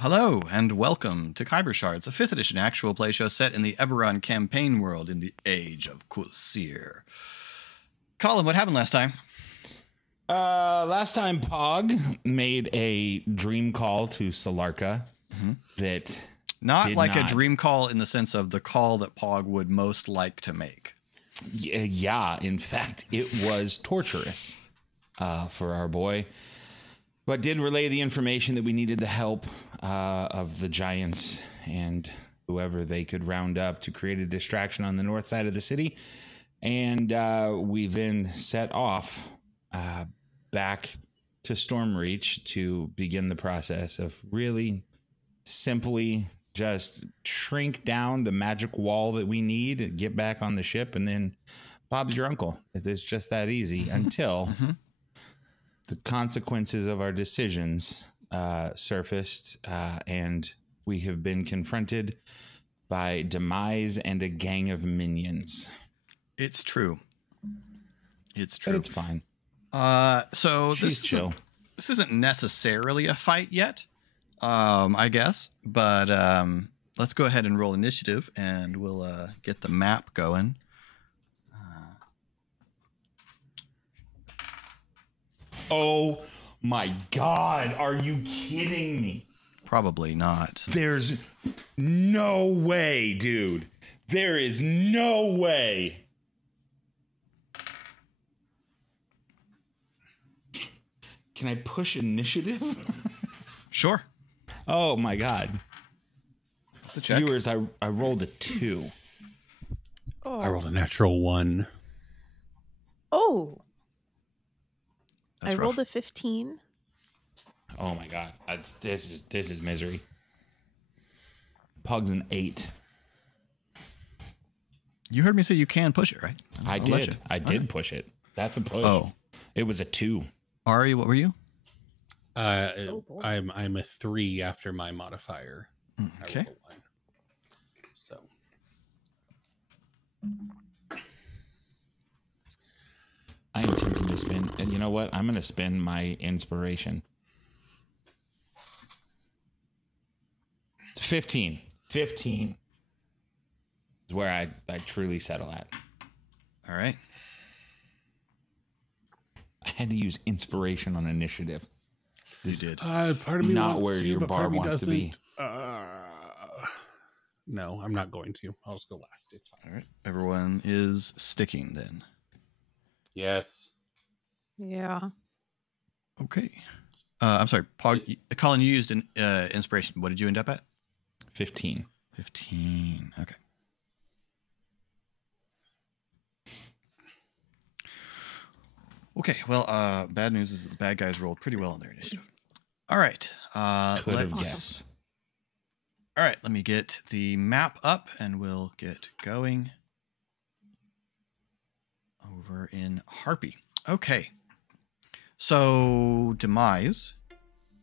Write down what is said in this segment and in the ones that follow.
Hello, and welcome to Khyber Shards, a 5th edition actual play show set in the Eberron campaign world in the Age of Kulsir. Colin, what happened last time? Last time Pog made a dream call to Solarka that Not like a dream call in the sense of the call that Pog would most like to make. Yeah, in fact, it was torturous for our boy, but did relay the information that we needed the help of the giants and whoever they could round up to create a distraction on the north side of the city. And we then set off back to Stormreach to begin the process of really simply just shrink down the magic wall that we need, get back on the ship, and then Bob's your uncle. It's just that easy until the consequences of our decisions surfaced, and we have been confronted by Demise and a gang of minions. It's true. It's true. But it's fine. So She's chill. This isn't necessarily a fight yet, I guess, but let's go ahead and roll initiative, and we'll get the map going. Oh my God, are you kidding me? Probably not. There's no way, dude. There is no way. Can I push initiative? Sure. Oh my God. It's a check. Viewers, I rolled a 2. Oh. I rolled a natural 1. Oh. That's I rough. rolled a 15. Oh my God. This is misery. Pug's an 8. You heard me say you can push it, right? I did. I did push it. That's a push. Oh. It was a 2. Ari, what were you? I'm a 3 after my modifier. Okay. I rolled a 1. So I am tempted to spin, and you know what? I'm going to spend my inspiration. 15. 15 is where I truly settle at. All right. I had to use inspiration on initiative. You did. part of me Not wants where to, your but part of bar me wants to be. No, I'm not going to. I'll just go last. It's fine. All right. Everyone is sticking then. Yes. Yeah. Okay. I'm sorry, Pog, Colin, you used an inspiration. What did you end up at? 15. 15. Okay. Okay, well, bad news is that the bad guys rolled pretty well on their initiative. All right. Could have guessed. All right, let me get the map up and we'll get going over in Harpy. Okay. So Demise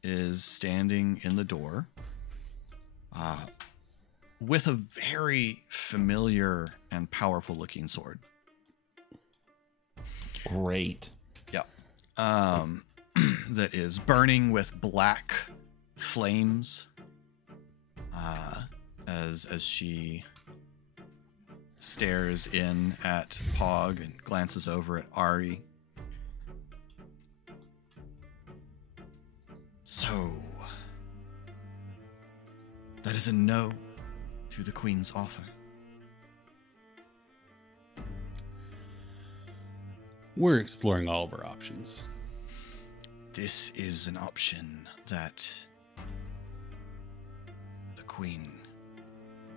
is standing in the door with a very familiar and powerful looking sword. Great. Yeah. That is burning with black flames as she stares in at Pog and glances over at Ari. So, that is a no to the Queen's offer. We're exploring all of our options. This is an option that the Queen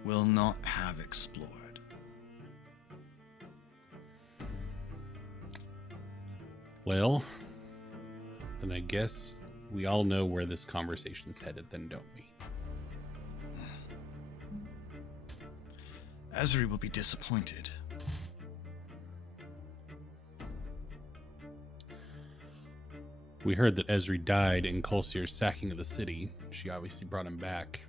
will not have explored. Well, then I guess we all know where this conversation's headed, then, don't we? Ezri will be disappointed. We heard that Ezri died in Kulsir's sacking of the city. She obviously brought him back.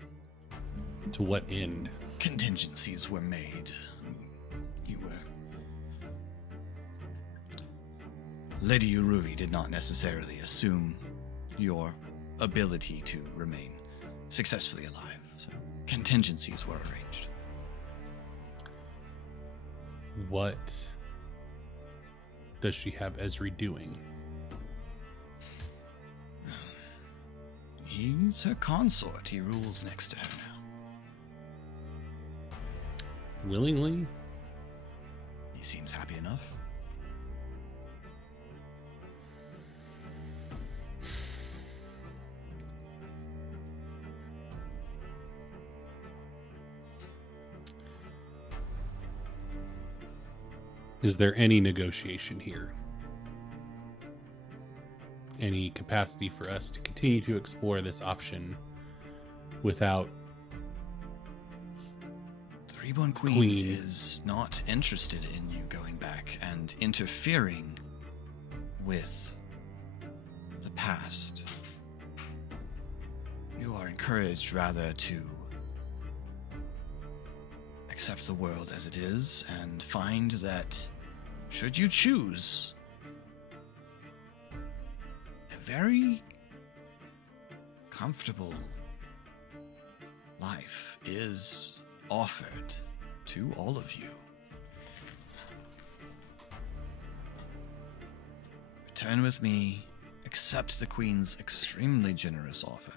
To what end? Contingencies were made. Lady Uruvi did not necessarily assume your ability to remain successfully alive, so contingencies were arranged. What does she have Esri doing? He's her consort. He rules next to her now. Willingly? He seems happy enough. Is there any negotiation here? Any capacity for us to continue to explore this option without The Reborn Queen is not interested in you going back and interfering with the past. You are encouraged rather to accept the world as it is and find that, should you choose, a very comfortable life is offered to all of you. Return with me, accept the Queen's extremely generous offer.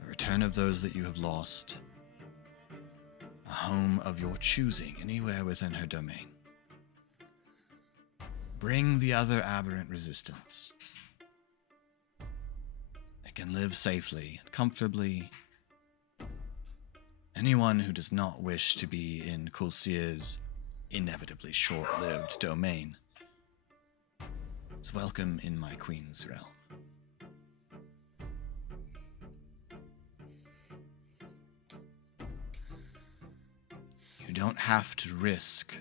The return of those that you have lost. A home of your choosing anywhere within her domain. Bring the other aberrant resistance. It can live safely and comfortably. Anyone who does not wish to be in Kulsir's inevitably short-lived domain is welcome in my Queen's realm. You don't have to risk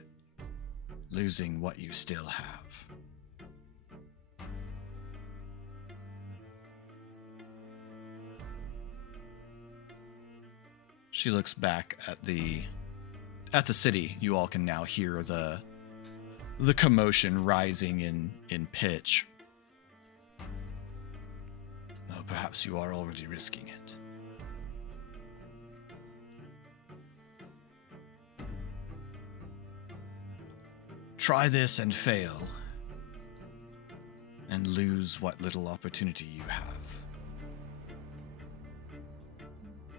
losing what you still have. She looks back at the city. You all can now hear the commotion rising in pitch. Though perhaps you are already risking it. Try this and fail, and lose what little opportunity you have.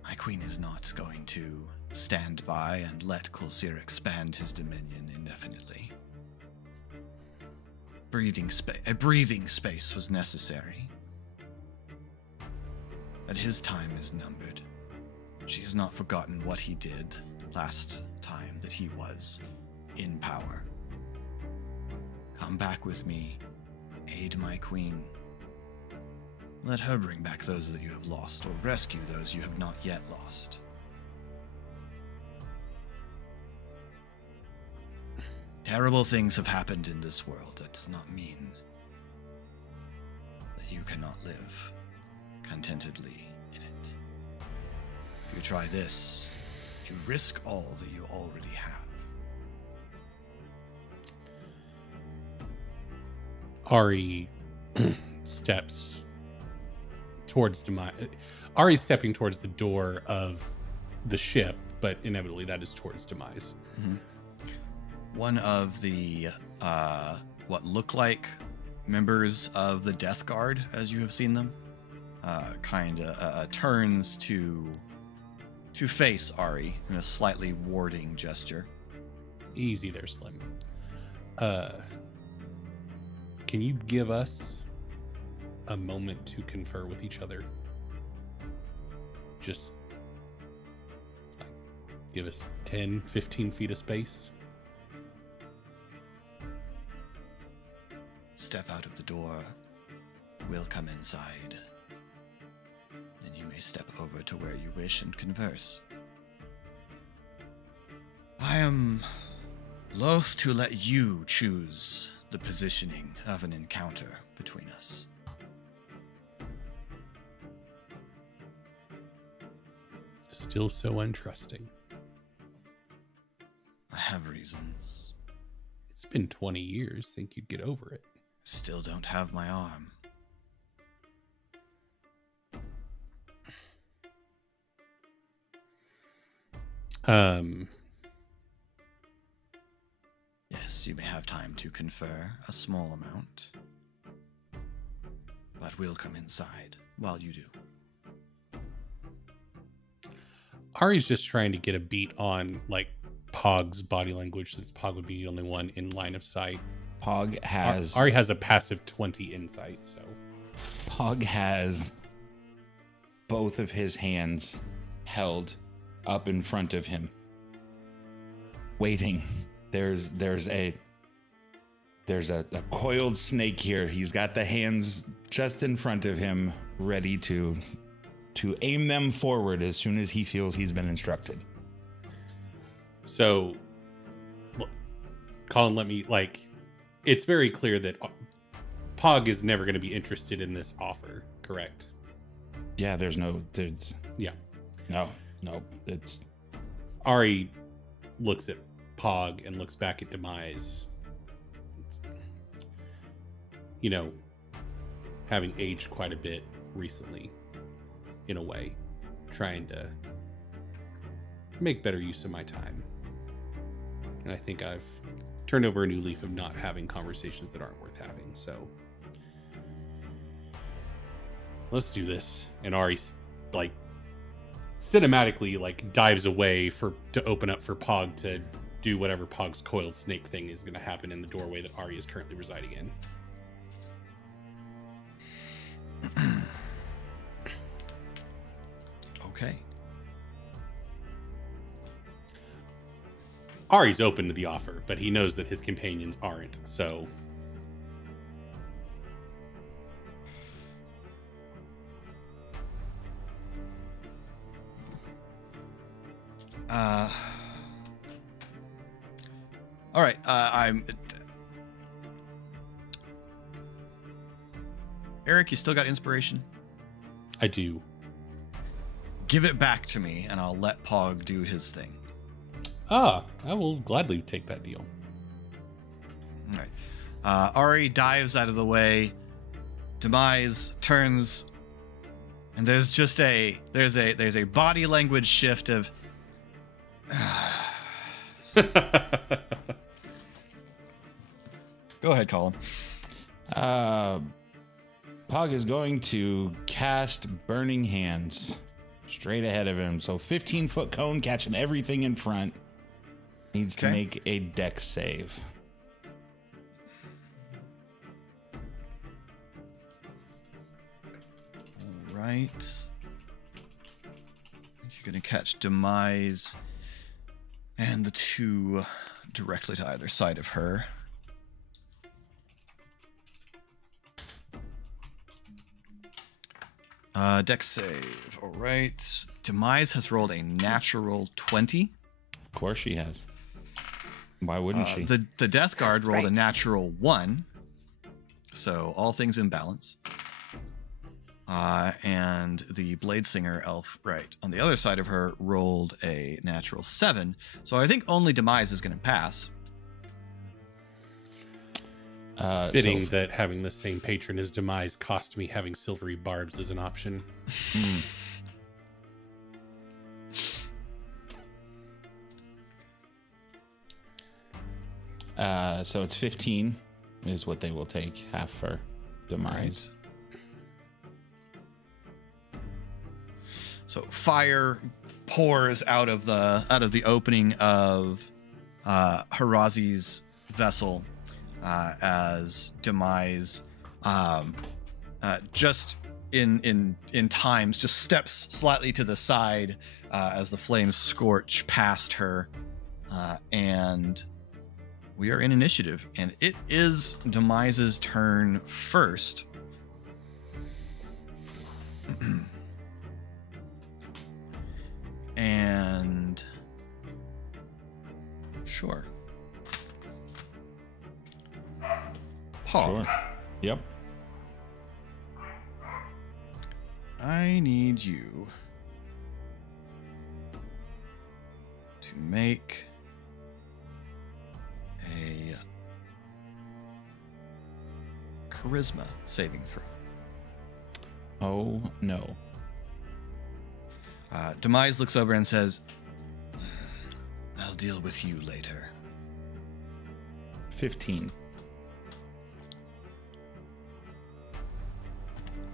My Queen is not going to stand by and let Kulsir expand his dominion indefinitely. A breathing space was necessary. But his time is numbered. She has not forgotten what he did last time that he was in power. Come back with me. Aid my Queen. Let her bring back those that you have lost, or rescue those you have not yet lost. Terrible things have happened in this world. That does not mean that you cannot live contentedly in it. If you try this, you risk all that you already have. Ari steps towards Demise. Ari's stepping towards the door of the ship, but inevitably that is towards Demise. Mm-hmm. One of the what look like members of the Death Guard, as you have seen them, turns to face Ari in a slightly warding gesture. Easy there, Slim. Can you give us a moment to confer with each other? Just give us 10, 15 feet of space. Step out of the door. We'll come inside. Then you may step over to where you wish and converse. I am loath to let you choose the positioning of an encounter between us. Still so untrusting. I have reasons. It's been 20 years. Think you'd get over it. Still don't have my arm. Yes, you may have time to confer a small amount, but we'll come inside while you do. Ari's just trying to get a beat on like Pog's body language, since Pog would be the only one in line of sight. Pog has Ari has a passive 20 insight, so Pog has both of his hands held up in front of him, waiting. There's a coiled snake here. He's got the hands just in front of him, ready to aim them forward as soon as he feels he's been instructed. So, look, Colin, let me, like, it's very clear that Pog is never going to be interested in this offer, correct? Yeah, Yeah. No, it's... Ari looks at Pog and looks back at Demise. It's, you know, having aged quite a bit recently, in a way, trying to make better use of my time. And I think I've turned over a new leaf of not having conversations that aren't worth having. So let's do this. And Ari, like, cinematically, like, dives away to open up for Pog to do whatever Pog's coiled snake thing is going to happen in the doorway that Ari is currently residing in. Okay. Ari's open to the offer, but he knows that his companions aren't, so... All right, Eric, you still got inspiration? I do. Give it back to me, and I'll let Pog do his thing. I will gladly take that deal. All right. Ari dives out of the way. Demise turns, and there's just a body language shift of. Go ahead, Colin. Pog is going to cast Burning Hands straight ahead of him. So 15-foot cone catching everything in front. Needs to make a dex save. All right. You're going to catch Demise and the two directly to either side of her. Dex save. All right. Demise has rolled a natural 20. Of course she has. Why wouldn't she? The Death Guard rolled a natural 1. So all things in balance. And the Blade Singer elf, right, on the other side of her, rolled a natural 7. So I think only Demise is going to pass. Fitting that having the same patron as Demise cost me having silvery barbs as an option. So it's 15 is what they will take, half for Demise. Right. So fire pours out of the opening of Harazi's vessel as Demise just in times just steps slightly to the side as the flames scorch past her, and we are in initiative, and it is Demise's turn first. And sure. Pog. Sure. Yep. I need you to make a charisma saving throw. Oh, no. Demise looks over and says, I'll deal with you later. 15.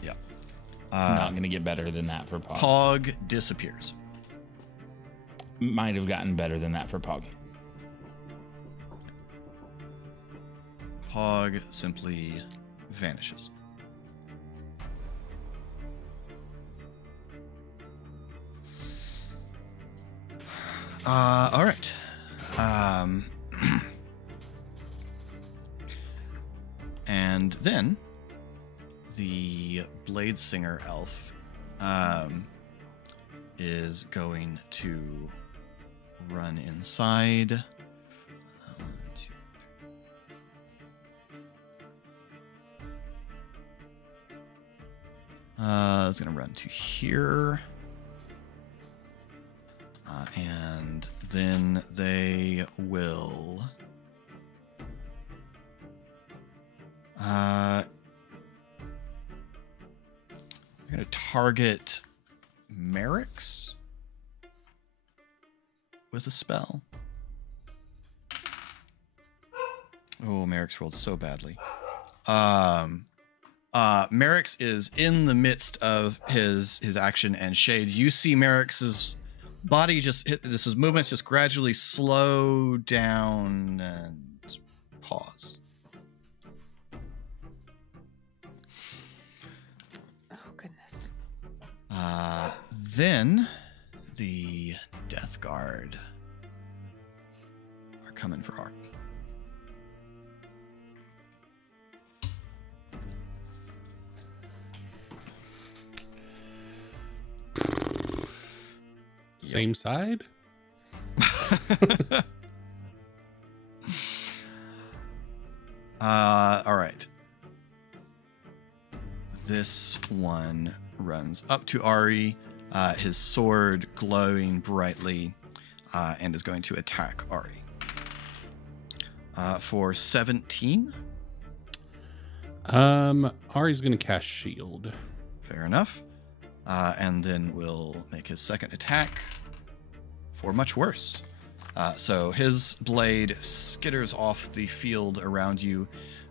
Yeah. It's not going to get better than that for Pog. Pog disappears. Might have gotten better than that for Pog. Pog simply vanishes. All right. And then the Blade Singer elf is going to run inside. One, two, three. Is going to run to here. And then they will... I'm going to target Merrick's with a spell. Oh, Merrick's rolled so badly. Merrick's is in the midst of his action, and Shade, you see Merrick's body just hit this. His movements just gradually slow down and pause. Oh, goodness. Then the Death Guard are coming for Ark. Same side? All right. This one runs up to Ari, his sword glowing brightly, and is going to attack Ari. For 17. Ari's gonna cast shield. Fair enough. And then we'll make his second attack for much worse. So his blade skitters off the field around you.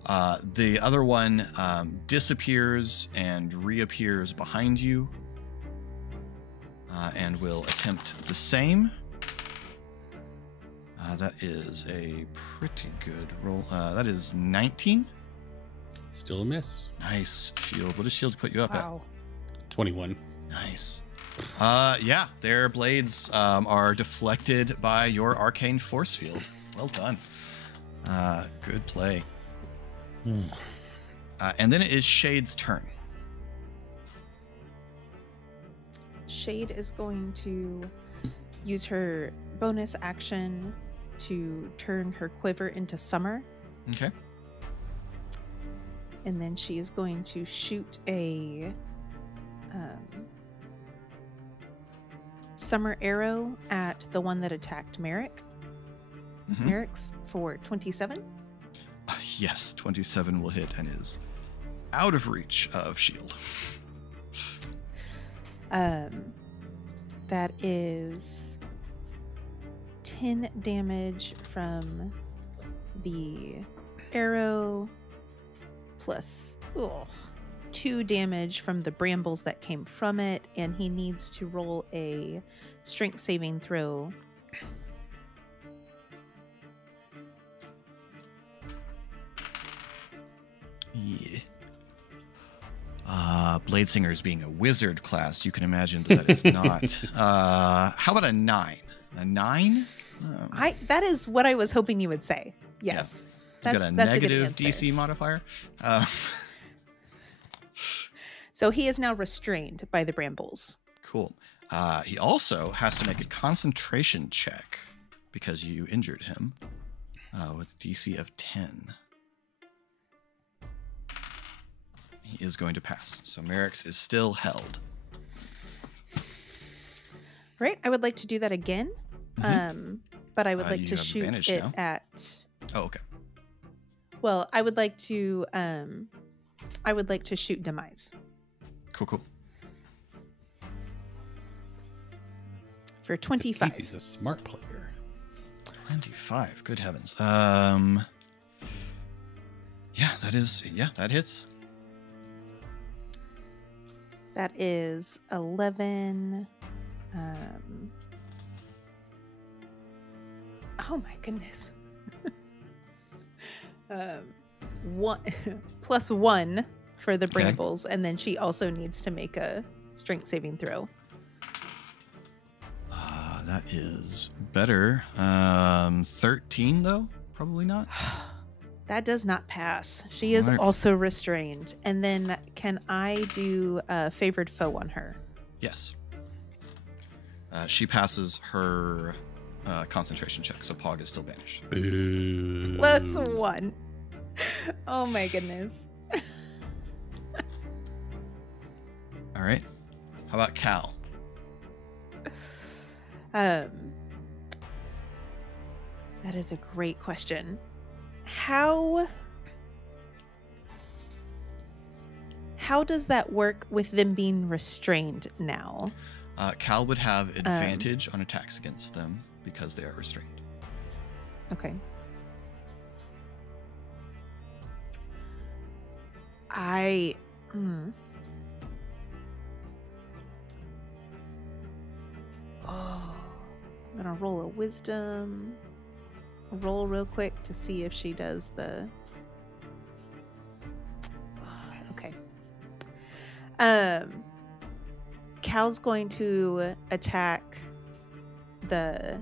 The other one disappears and reappears behind you, and will attempt the same. That is a pretty good roll. That is 19. Still a miss. Nice. Shield. What does shield put you up Wow. 21. Nice. Yeah, their blades are deflected by your arcane force field. Well done. Good play. And then it is Shade's turn. Shade is going to use her bonus action to turn her quiver into summer. Okay. And then she is going to shoot a summer arrow at the one that attacked Merrick. Mhm. Merrick's for 27. Yes, 27 will hit and is out of reach of shield. That is 10 damage from the arrow plus 2 damage from the brambles that came from it, and he needs to roll a strength saving throw. Yeah. Blade Singer being a wizard class, you can imagine that is not. How about a 9? A 9? That is what I was hoping you would say. Yes. You got a that's good negative answer. DC modifier. So he is now restrained by the brambles. Cool. He also has to make a concentration check because you injured him with DC of 10. He is going to pass. So Merrick's is still held. Right. I would like to do that again. But I would like you to have shoot advantage it now. at. Oh, okay. Well, I would like to shoot Demise Cool. for 25. Casey's a smart player. 25. Good heavens. That hits. That is 11. Oh my goodness. One plus 1 for the brambles, and then she also needs to make a strength saving throw. That is better. 13 though? Probably not. That does not pass. She is Alright. also restrained. And then can I do a favored foe on her? Yes. She passes her concentration check, so Pog is still banished. Boo. Plus 1. Oh my goodness. All right. How about Cal? That is a great question. How does that work with them being restrained now? Cal would have advantage on attacks against them because they are restrained. Okay. Oh, I'm gonna roll a wisdom roll real quick to see if she does the. Okay. Cal's going to attack the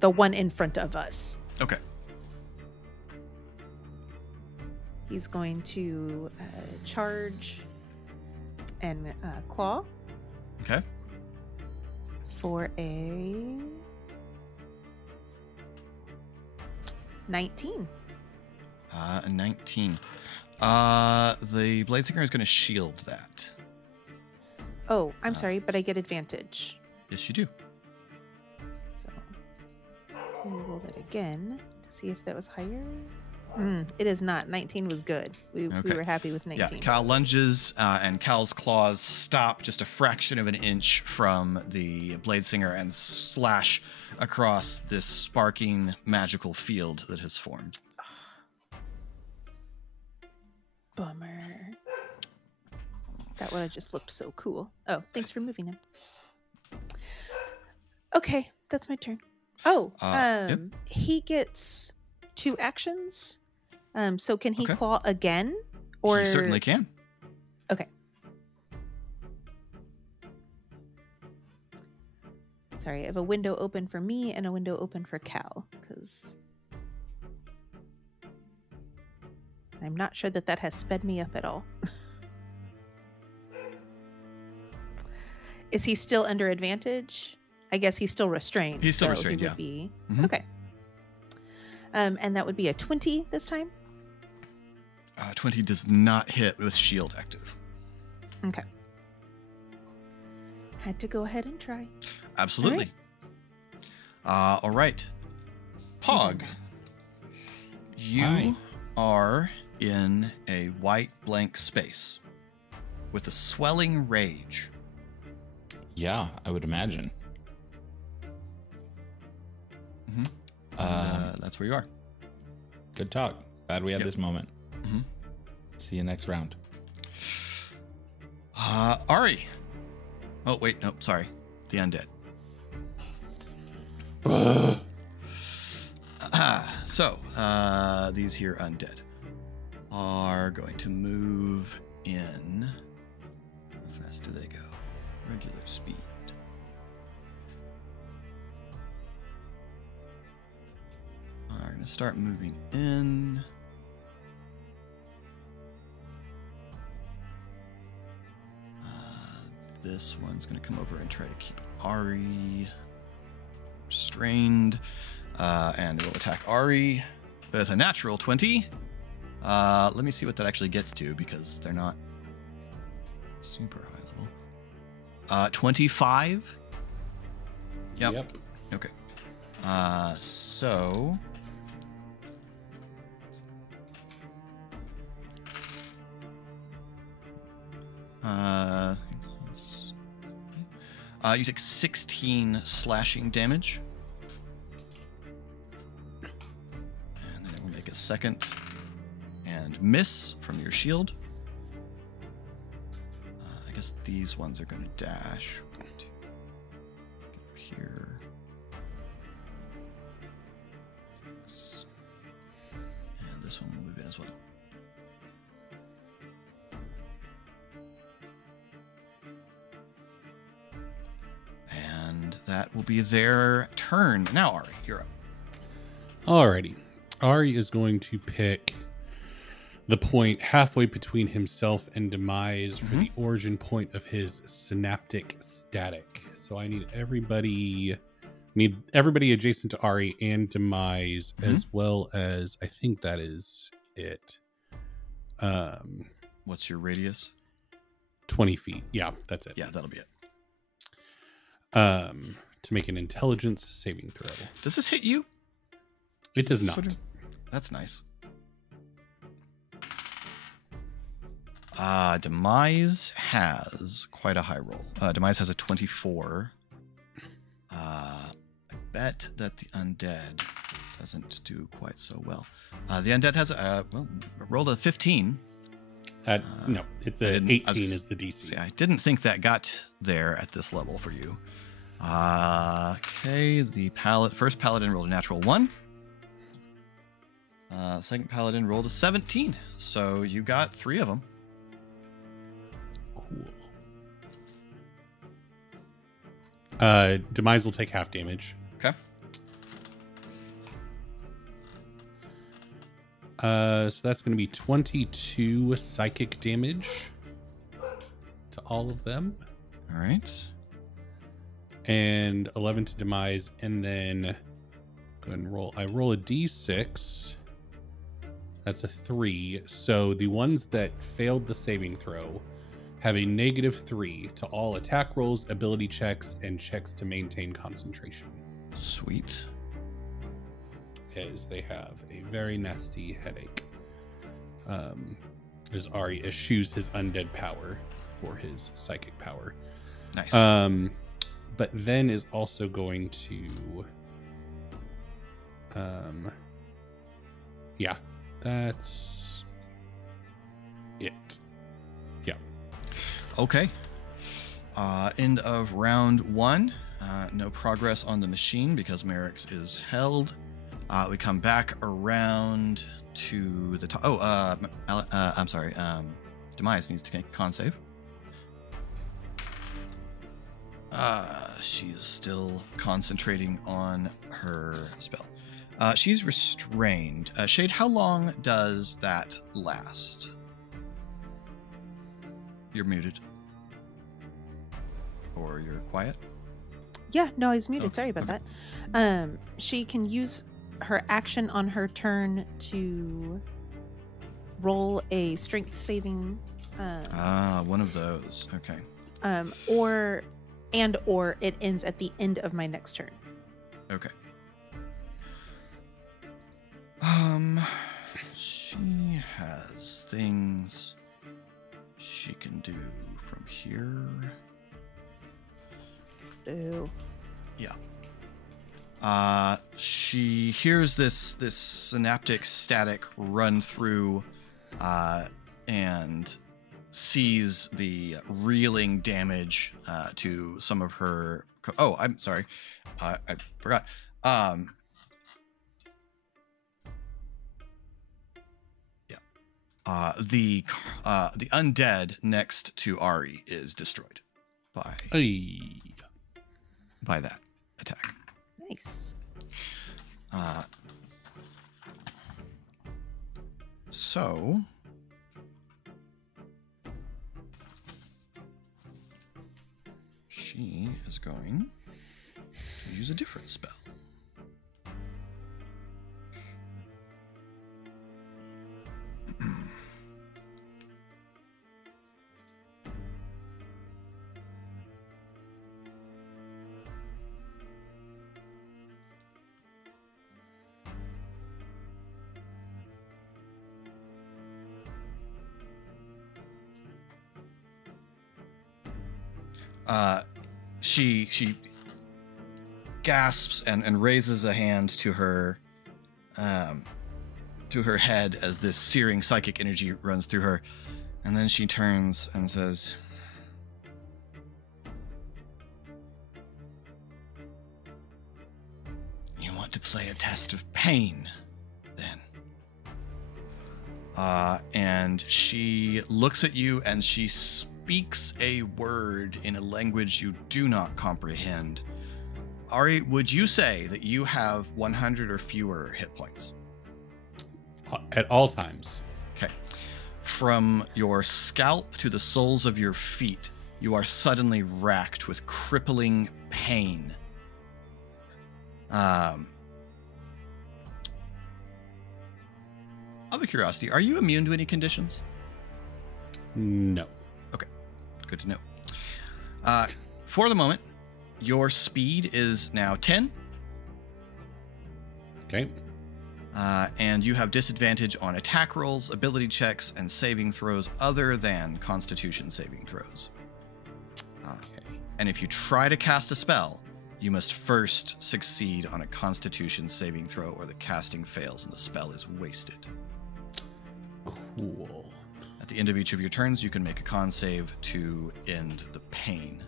one in front of us. Okay. He's going to charge and claw. Okay. For a 19. A 19. The Bladesinger is going to shield that. Oh, I'm sorry, but I get advantage. Yes, you do. So let me roll that again to see if that was higher. It is not. 19 was good. We were happy with 19. Yeah, Cal lunges, and Cal's claws stop just a fraction of an inch from the Bladesinger and slash across this sparking magical field that has formed. Bummer. That would have just looked so cool. Oh, thanks for moving him. Okay, that's my turn. Oh, Yep. He gets 2 actions. So can he Okay. claw again? Or He certainly can. Okay. Sorry, I have a window open for me and a window open for Cal, because I'm not sure that has sped me up at all. Is he still under advantage? I guess he's still restrained. He's still so restrained, he yeah. would be... Mhm. Okay. And that would be a 20 this time? 20 does not hit with shield active. Okay. Had to go ahead and try. Absolutely. All right. Pog, you Hi. are in a white blank space with a swelling rage. Yeah, I would imagine. That's where you are. Good talk. Glad we had Yep. this moment. Mhm. See you next round. Ari. Oh, wait. Nope. Sorry. The undead. So, these here undead are going to move in. How fast do they go? Regular speed. Are going to start moving in. This one's going to come over and try to keep Ari restrained. And it will attack Ari with a natural 20. Let me see what that actually gets to, because they're not super high level. 25. Yep. Okay. So... You take 16 slashing damage. And then it will make a second and miss from your shield. I guess these ones are going to dash. Get up here. 6. And this one will move in as well. And that will be their turn. Now, Ari, you're up. Alrighty. Ari is going to pick the point halfway between himself and Demise for the origin point of his synaptic static. So I need everybody adjacent to Ari and Demise, as well as I think that is it. What's your radius? 20 feet. Yeah, that's it. Yeah, that'll be it. To make an intelligence saving throw. Does this hit you? It does not. That's nice. Demise has quite a high roll. Demise has a 24. I bet that the undead doesn't do quite so well. The undead has rolled a 15. No, it's a 18 is the DC. See, I didn't think that got there at this level for you. Okay, the first paladin rolled a natural 1. Second paladin rolled a 17. So you got 3 of them. Cool. Demise will take half damage. Okay. So that's going to be 22 psychic damage to all of them. All right. And 11 to Demise. And then go ahead and roll. I roll a d6. That's a 3. So the ones that failed the saving throw have a -3 to all attack rolls, ability checks, and checks to maintain concentration. Sweet. As they have a very nasty headache. As Ari eschews his undead power for his psychic power. Nice. But then is also going to... yeah, that's it. Yeah. Okay. End of round 1. No progress on the machine because Merrick's is held. We come back around to the top. I'm sorry. Demise needs to make a con save. She is still concentrating on her spell. She's restrained. Shade, how long does that last? You're muted. Or you're quiet? Yeah, no, I was muted. Okay, Sorry about okay. that. She can use her action on her turn to roll a strength saving. One of those. Okay. Or it ends at the end of my next turn. Okay. She has things she can do from here. Ooh. Yeah. She hears this synaptic static run through, and sees the reeling damage to some of her. Oh, I'm sorry, I forgot. The undead next to Ari is destroyed by that attack. Nice. So she is going to use a different spell. She gasps and raises a hand to her head as this searing psychic energy runs through her, and then she turns and says, "You want to play a test of pain, then?" And she looks at you and she speaks a word in a language you do not comprehend. Ari, would you say that you have 100 or fewer hit points? At all times. Okay. From your scalp to the soles of your feet, you are suddenly racked with crippling pain. Out of curiosity, are you immune to any conditions? No. Okay, good to know. For the moment, your speed is now 10. Okay. And you have disadvantage on attack rolls, ability checks, and saving throws other than Constitution saving throws. Okay. And if you try to cast a spell, you must first succeed on a Constitution saving throw, or the casting fails and the spell is wasted. Cool. At the end of each of your turns, you can make a con save to end the pain.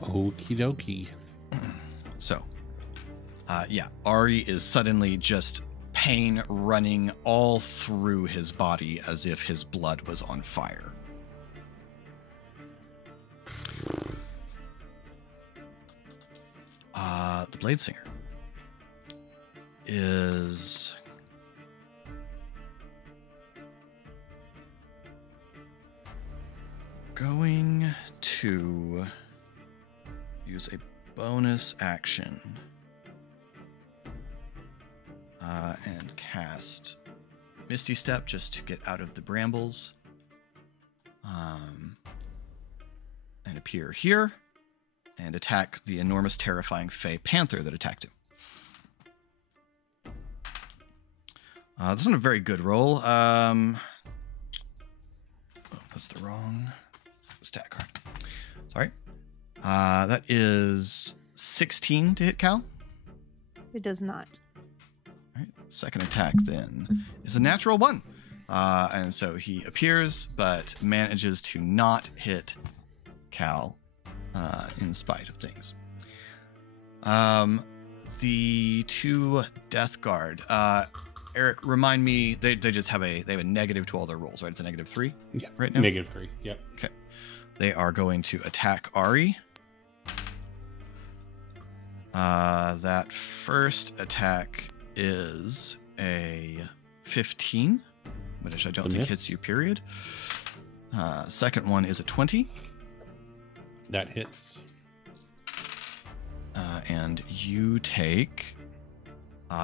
Okie dokie. So, Ari is suddenly just pain running all through his body as if his blood was on fire. The Blade Singer is going to use a bonus action and cast Misty Step just to get out of the brambles, and appear here and attack the enormous, terrifying Fey Panther that attacked him. This isn't a very good roll. That's the wrong stat card. Sorry. That is 16 to hit Cal. It does not. All right. Second attack then is a natural 1. And so he appears, but manages to not hit Cal in spite of things. The 2 Death Guard. Eric, remind me, they just have a negative to all their rolls, right? It's a -3 right now? -3, yep. Okay. They are going to attack Ari. That first attack is a 15, which I don't think hits you, period. Second one is a 20. That hits. And you take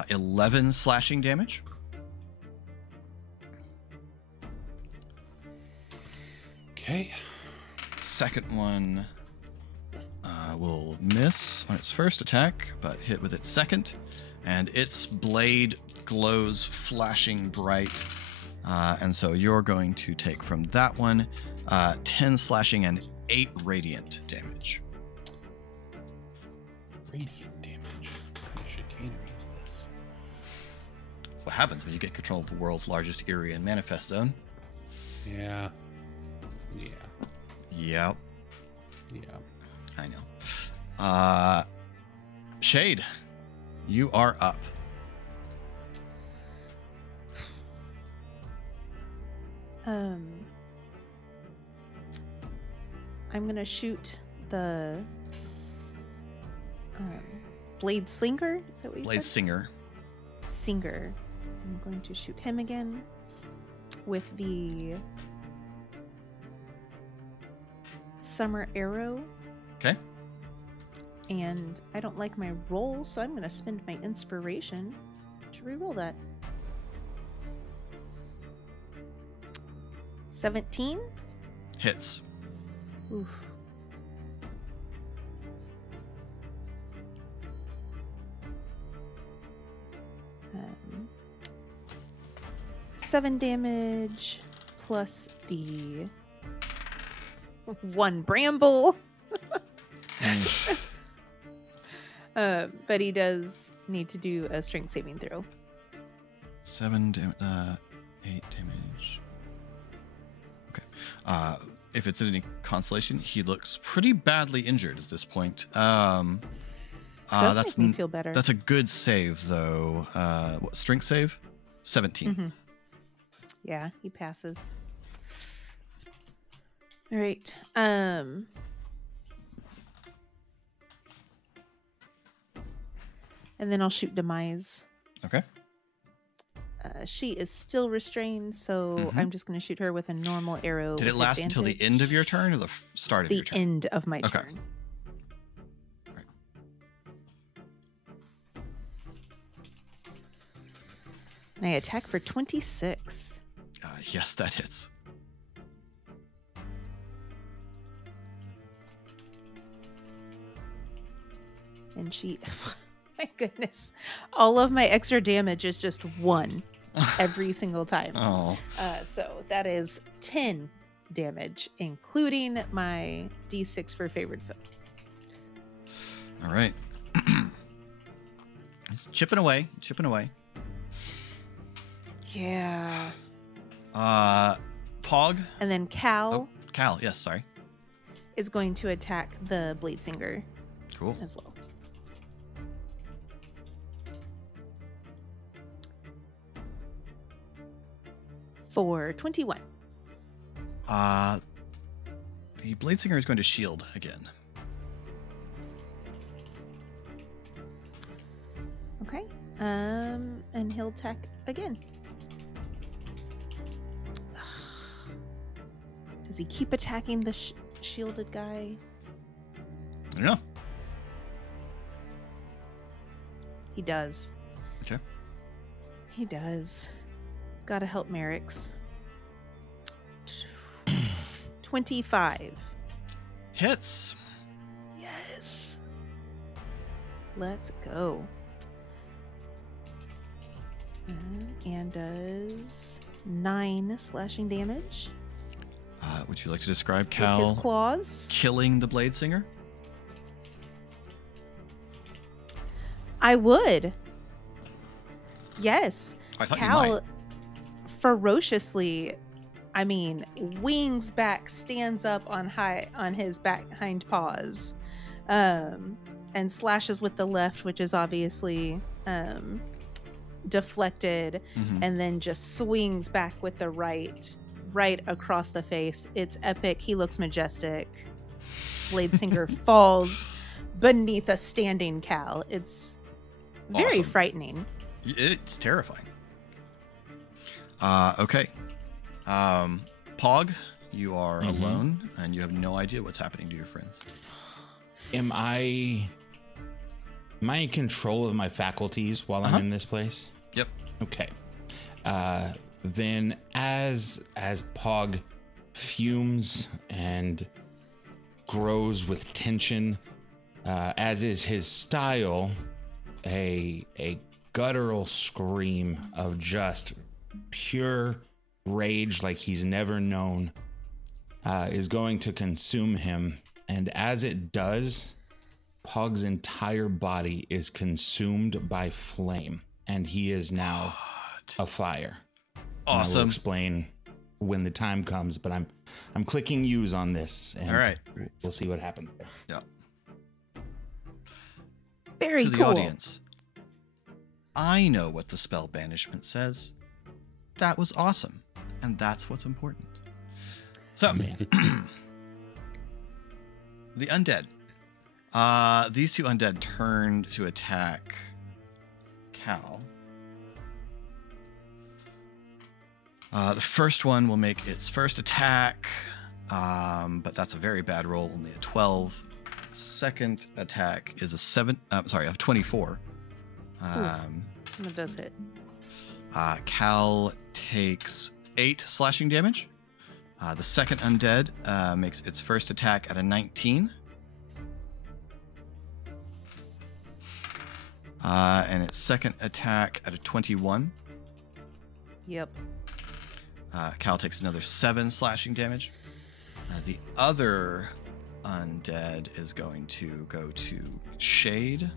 11 slashing damage. Okay. Second one will miss on its first attack, but hit with its second. And its blade glows flashing bright. And so you're going to take from that one 10 slashing and 8 radiant damage. Radiant damage. What kind of chicanery is this? That's what happens when you get control of the world's largest area and manifest zone. Yeah. Yeah. Yep. Yeah. I know. Shade, you are up. I'm gonna shoot the Blade Slinger. Is that what you Blade said? Singer. Singer. I'm going to shoot him again with the Summer Arrow. Okay. And I don't like my roll, so I'm going to spend my inspiration to reroll that. 17? Hits. Oof. Um, 7 damage plus the 1 bramble. Mm. But he does need to do a strength saving throw. 8 damage. Okay. If it's any consolation, he looks pretty badly injured at this point. Does That's make me feel better. That's a good save, though. What strength save? 17. Mhm. Yeah, he passes. All right. And then I'll shoot Demise. Okay. She is still restrained, so Mhm. I'm just going to shoot her with a normal arrow. Did it with last until the advantage. end of your turn or the start of The your turn? end of my Okay. turn. Right. And I attack for 26. Yes, that hits. And she, my goodness, all of my extra damage is just 1 every single time. Oh. So that is 10 damage, including my D6 for favored foe. All right. It's chipping away. Yeah. Pog. And then Cal Oh, Cal. Yes, sorry. is going to attack the Bladesinger Cool. as well. For 21. The Bladesinger is going to shield again. Okay. And he'll attack again. Does he keep attacking the shielded guy? I don't know. He does. Okay. He does. Gotta help Merrick's. 25. Hits. Yes. Let's go. And does 9 slashing damage. Would you like to describe With Cal his claws. killing the Bladesinger? I would. Yes. I thought you Cal might. ferociously, wings back, stands up on his back hind paws, and slashes with the left, which is obviously deflected, Mhm. and then just swings back with the right across the face. It's epic. He looks majestic. Bladesinger falls beneath a standing Cal. It's very Awesome. frightening. It's terrifying. Okay. Pog, you are Mhm. alone, and you have no idea what's happening to your friends. Am I in control of my faculties while I'm Uh-huh. in this place? Yep. Okay. Then as Pog fumes and grows with tension, as is his style, a guttural scream of just pure rage like he's never known is going to consume him. And as it does, Pog's entire body is consumed by flame, and he is now afire. And I will Awesome. explain when the time comes, but I'm clicking use on this, and All right. we'll see what happens. Yeah. Very To the cool. audience, I know what the spell banishment says. That was awesome, and that's what's important. So, Man. the undead. These two undead turned to attack Cal. The first one will make its first attack, but that's a very bad roll, only a 12. Second attack is a 24. That does hit. Cal takes 8 slashing damage. The second undead makes its first attack at a 19. And its second attack at a 21. Yep. Cal takes another 7 slashing damage. The other undead is going to go to Shade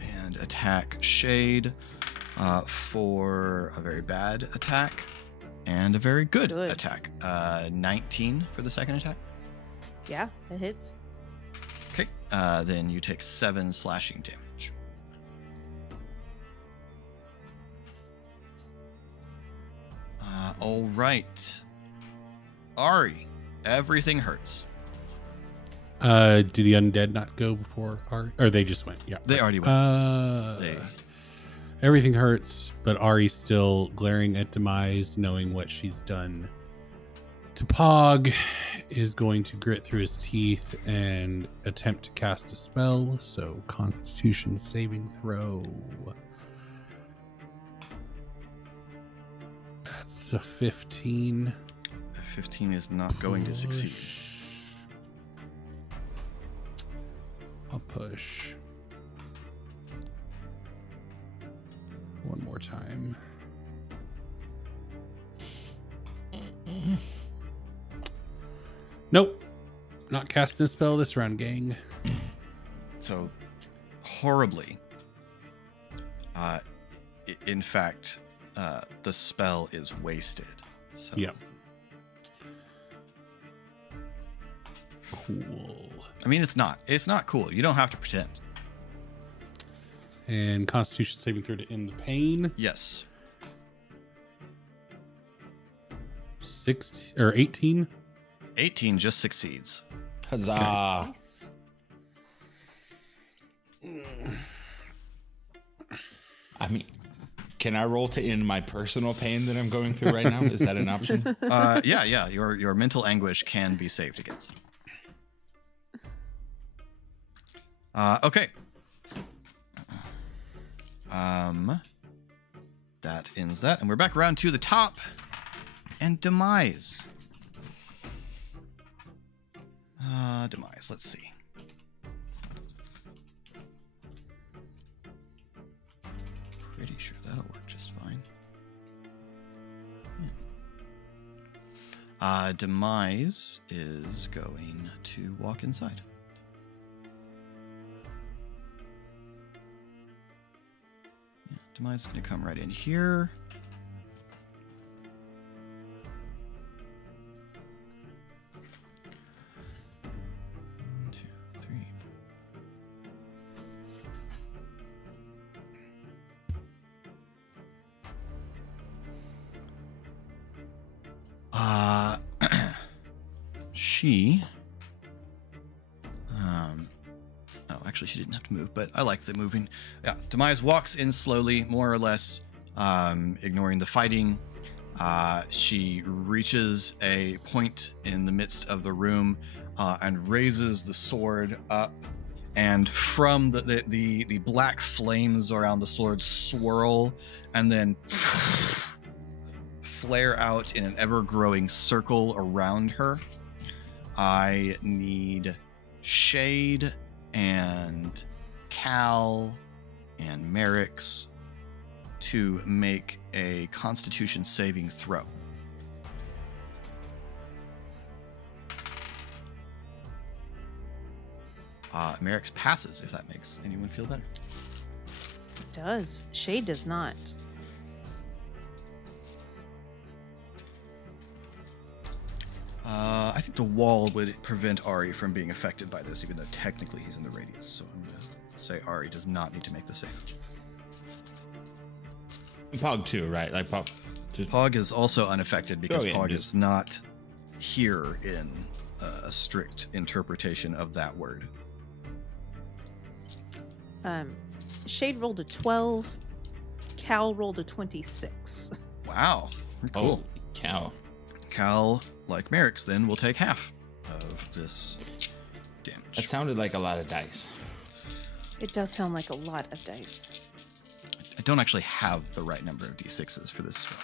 and attack Shade for a very bad attack and a very good attack. 19 for the second attack. Yeah, it hits. Okay, then you take 7 slashing damage. All right. Ari, everything hurts. Do the undead not go before Ari? Or they just went? Yeah. They already went. Everything hurts, but Ari's still glaring at Demise, knowing what she's done to Pog, is going to grit through his teeth and attempt to cast a spell. So Constitution saving throw. That's a 15. A 15 is not going to succeed. I'll push. One more time. Nope. Not casting a spell this round, gang. So, horribly. In fact, the spell is wasted. So. Yep. Cool. I mean, it's not. It's not cool. You don't have to pretend. And Constitution saving throw to end the pain. Yes. 16 or 18. 18 just succeeds. Huzzah. Nice. I mean, can I roll to end my personal pain that I'm going through right now? Is that an option? Yeah. Your mental anguish can be saved against. Okay. That ends that, and we're back around to the top and Demise. Demise, let's see. Pretty sure that'll work just fine. Yeah. Demise is going to walk inside. Demise is going to come right in here. One, two, three. She... Oh, actually, she didn't have to move, but I like the moving. Yeah, Demise walks in slowly, more or less, ignoring the fighting. She reaches a point in the midst of the room and raises the sword up. And from the black flames around the sword swirl and then flare out in an ever-growing circle around her. I need Shade and Cal and Merrick's to make a Constitution saving throw. Merrick's passes, if that makes anyone feel better. It does. Shade does not. I think the wall would prevent Ari from being affected by this, even though technically he's in the radius. So I'm going to say Ari does not need to make the save. Pog too, right? Like Pog. Pog is also unaffected because Pog is not here in a strict interpretation of that word. Shade rolled a 12. Cal rolled a 26. Wow. Cool. Oh, cow. Cal, like Merrick's, then will take half of this damage. That sounded like a lot of dice. It does sound like a lot of dice. I don't actually have the right number of d6s for this spell.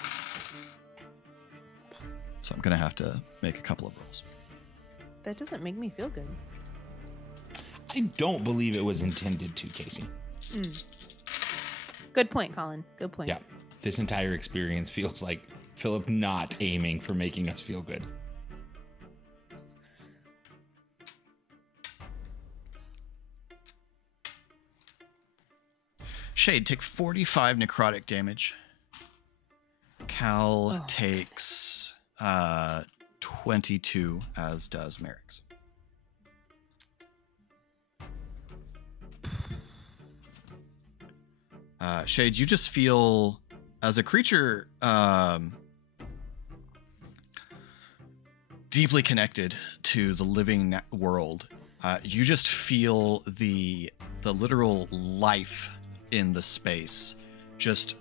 So I'm going to have to make a couple of rolls. That doesn't make me feel good. I don't believe it was intended to, Casey. Good point, Colin. Good point. Yeah. This entire experience feels like Philip not aiming for making us feel good. Shade, take 45 necrotic damage. Cal takes 22, as does Merrick's. Shade, you just feel, as a creature deeply connected to the living world, you just feel the literal life in the space just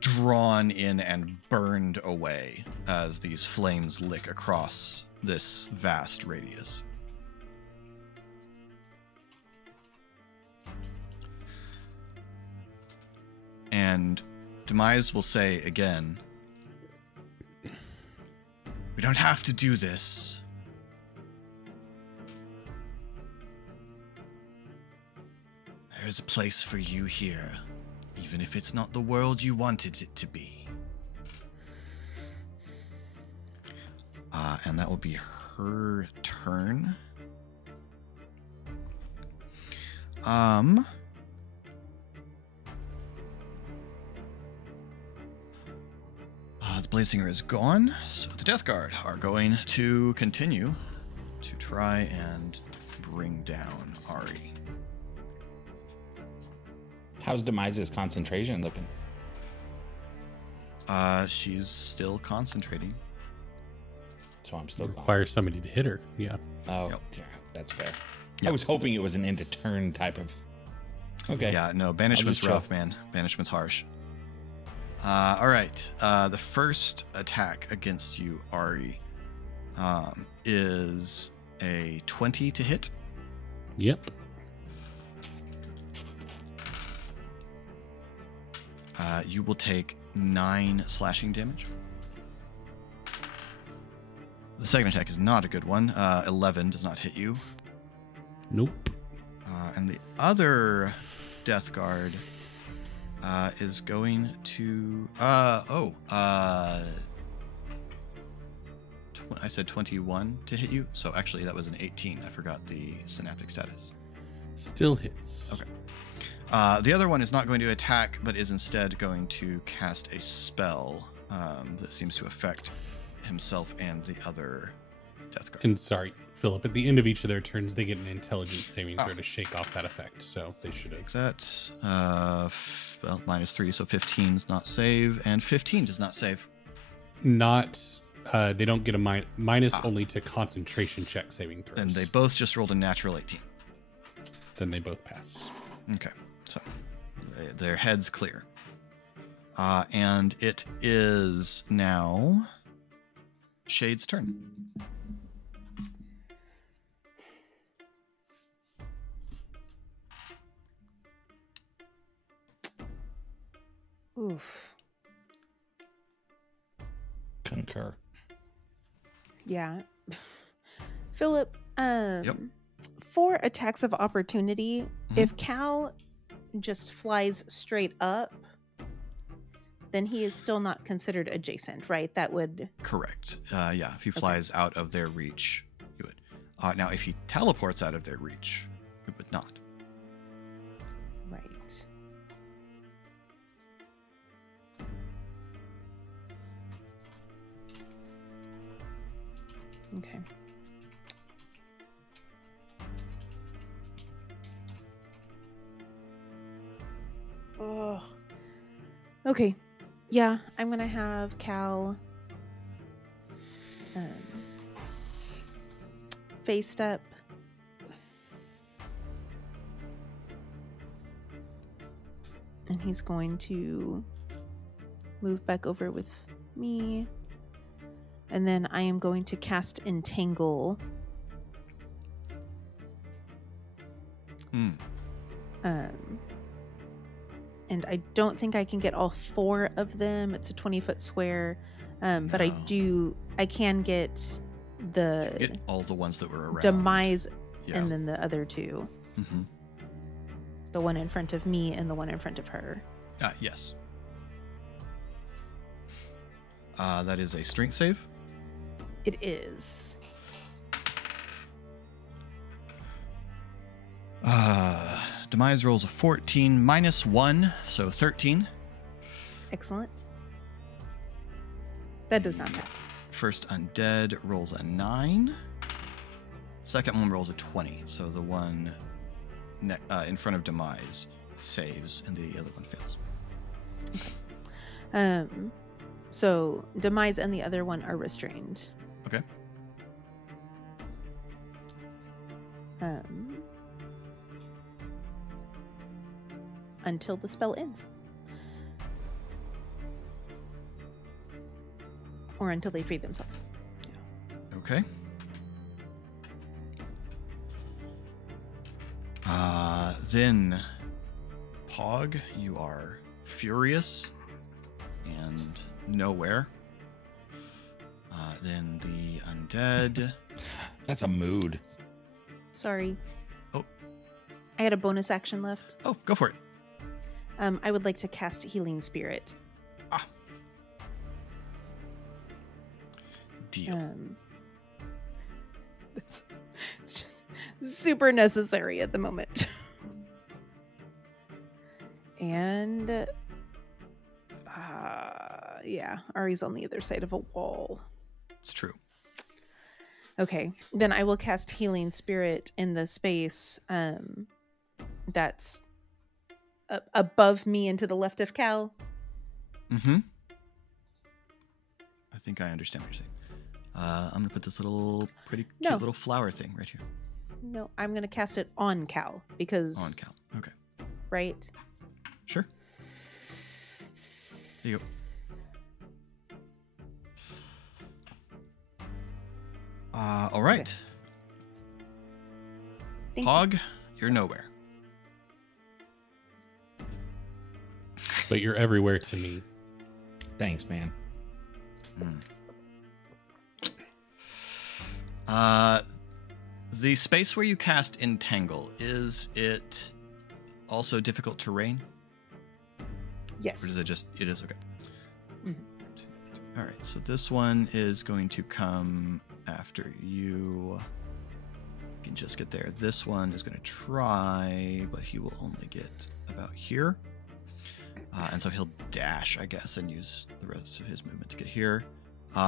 drawn in and burned away as these flames lick across this vast radius. And Demise will say again, "We don't have to do this. There's a place for you here, even if it's not the world you wanted it to be." And that will be her turn. The Blazinger is gone, so the Death Guard are going to continue to try and bring down Ari. How's Demise's concentration looking? She's still concentrating. So I'm still Requires somebody to hit her. Yeah. Oh, Yep. yeah, that's fair. Yep. I was hoping it was an end to turn type of. Okay. Yeah, no, banishment's I'll just rough, man. Banishment's harsh. All right. The first attack against you, Ari, is a 20 to hit. Yep. You will take 9 slashing damage. The second attack is not a good one. 11 does not hit you. Nope. And the other Death Guard is going to... I said 21 to hit you. So actually that was an 18. I forgot the synaptic status. Still hits. Okay. The other one is not going to attack, but is instead going to cast a spell that seems to affect himself and the other Death Guard. And sorry, Philip, at the end of each of their turns, they get an intelligence saving throw to shake off that effect. So they should have. That, well, -3, so 15 does not save, and 15 does not save. Not, they don't get a minus only to concentration check saving throws. And they both just rolled a natural 18. Then they both pass. Okay, so their heads clear. And it is now Shade's turn. Oof. Concur. Yeah. Philip, Yep. for attacks of opportunity, if Cal just flies straight up, then he is still not considered adjacent, right? That would... Correct. Yeah, if he flies out of their reach, he would. Now, if he teleports out of their reach, he would not. Right. Okay. Oh. Okay. Yeah, I'm gonna have Cal face step. And he's going to move back over with me. And then I am going to cast Entangle. And I don't think I can get all 4 of them. It's a 20-foot square. But I can get Get all the ones that were around. Demise Yeah. and then the other 2. Mm-hmm. The one in front of me and the one in front of her. Yes. That is a strength save. It is. Demise rolls a 14 minus 1, so 13. Excellent. That does not pass. First undead rolls a 9. Second one rolls a 20, so the one in front of Demise saves, and the other one fails. Okay. So Demise and the other one are restrained. Okay. Until the spell ends. Or until they free themselves. Okay. Then, Pog, you are furious and nowhere. Then the undead. That's a mood. Sorry. Oh. I had a bonus action left. Oh, go for it. I would like to cast Healing Spirit. Ah. Deal. It's just super necessary at the moment. And yeah, Ari's on the other side of a wall. It's true. Okay, then I will cast Healing Spirit in the space that's above me and to the left of Cal. Mm-hmm. I think I understand what you're saying. I'm going to put this little pretty cute little flower thing right here. No, I'm going to cast it on Cal because... On Cal. Okay. Right? Sure. There you go. All right. Okay. Pog, you're nowhere. But you're everywhere to me. Thanks, man. The space where you cast Entangle, is it also difficult terrain? Yes. Or is it just, it is, okay. Mm-hmm. All right, so this one is going to come after you. You can just get there. This one is going to try, but he will only get about here. And so he'll dash, I guess, and use the rest of his movement to get here.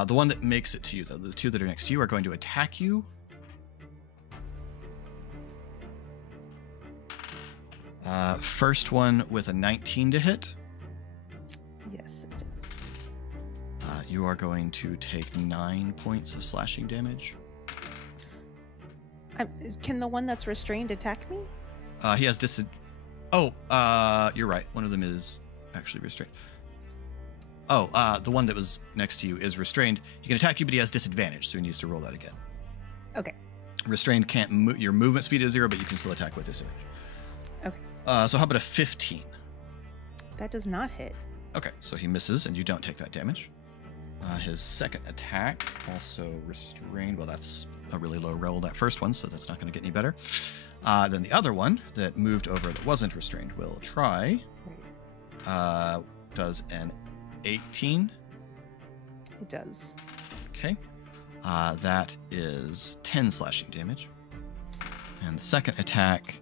The one that makes it to you, though, the two that are next to you are going to attack you. First one with a 19 to hit. Yes, it does. You are going to take 9 points of slashing damage. Can the one that's restrained attack me? He has you're right. One of them is actually restrained. The one that was next to you is restrained. He can attack you, but he has disadvantage, so he needs to roll that again. Okay. Restrained can't move. Your movement speed is 0, but you can still attack with disadvantage. Okay. So how about a 15? That does not hit. Okay, so he misses, and you don't take that damage. His second attack, also restrained. Well, that's a really low roll, that first one, so that's not going to get any better. Then the other one that moved over that wasn't restrained will try. Does an 18. It does. Okay. That is 10 slashing damage. And the second attack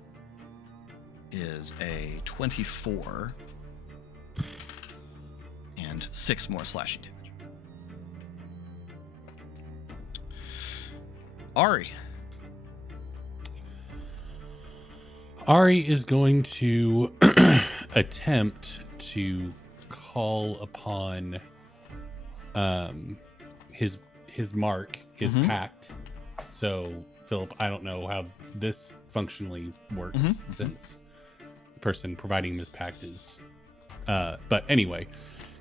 is a 24. And 6 more slashing damage. Ari. Ari is going to attempt to call upon his mark, his pact. So, Philip, I don't know how this functionally works since the person providing him his pact is... but anyway,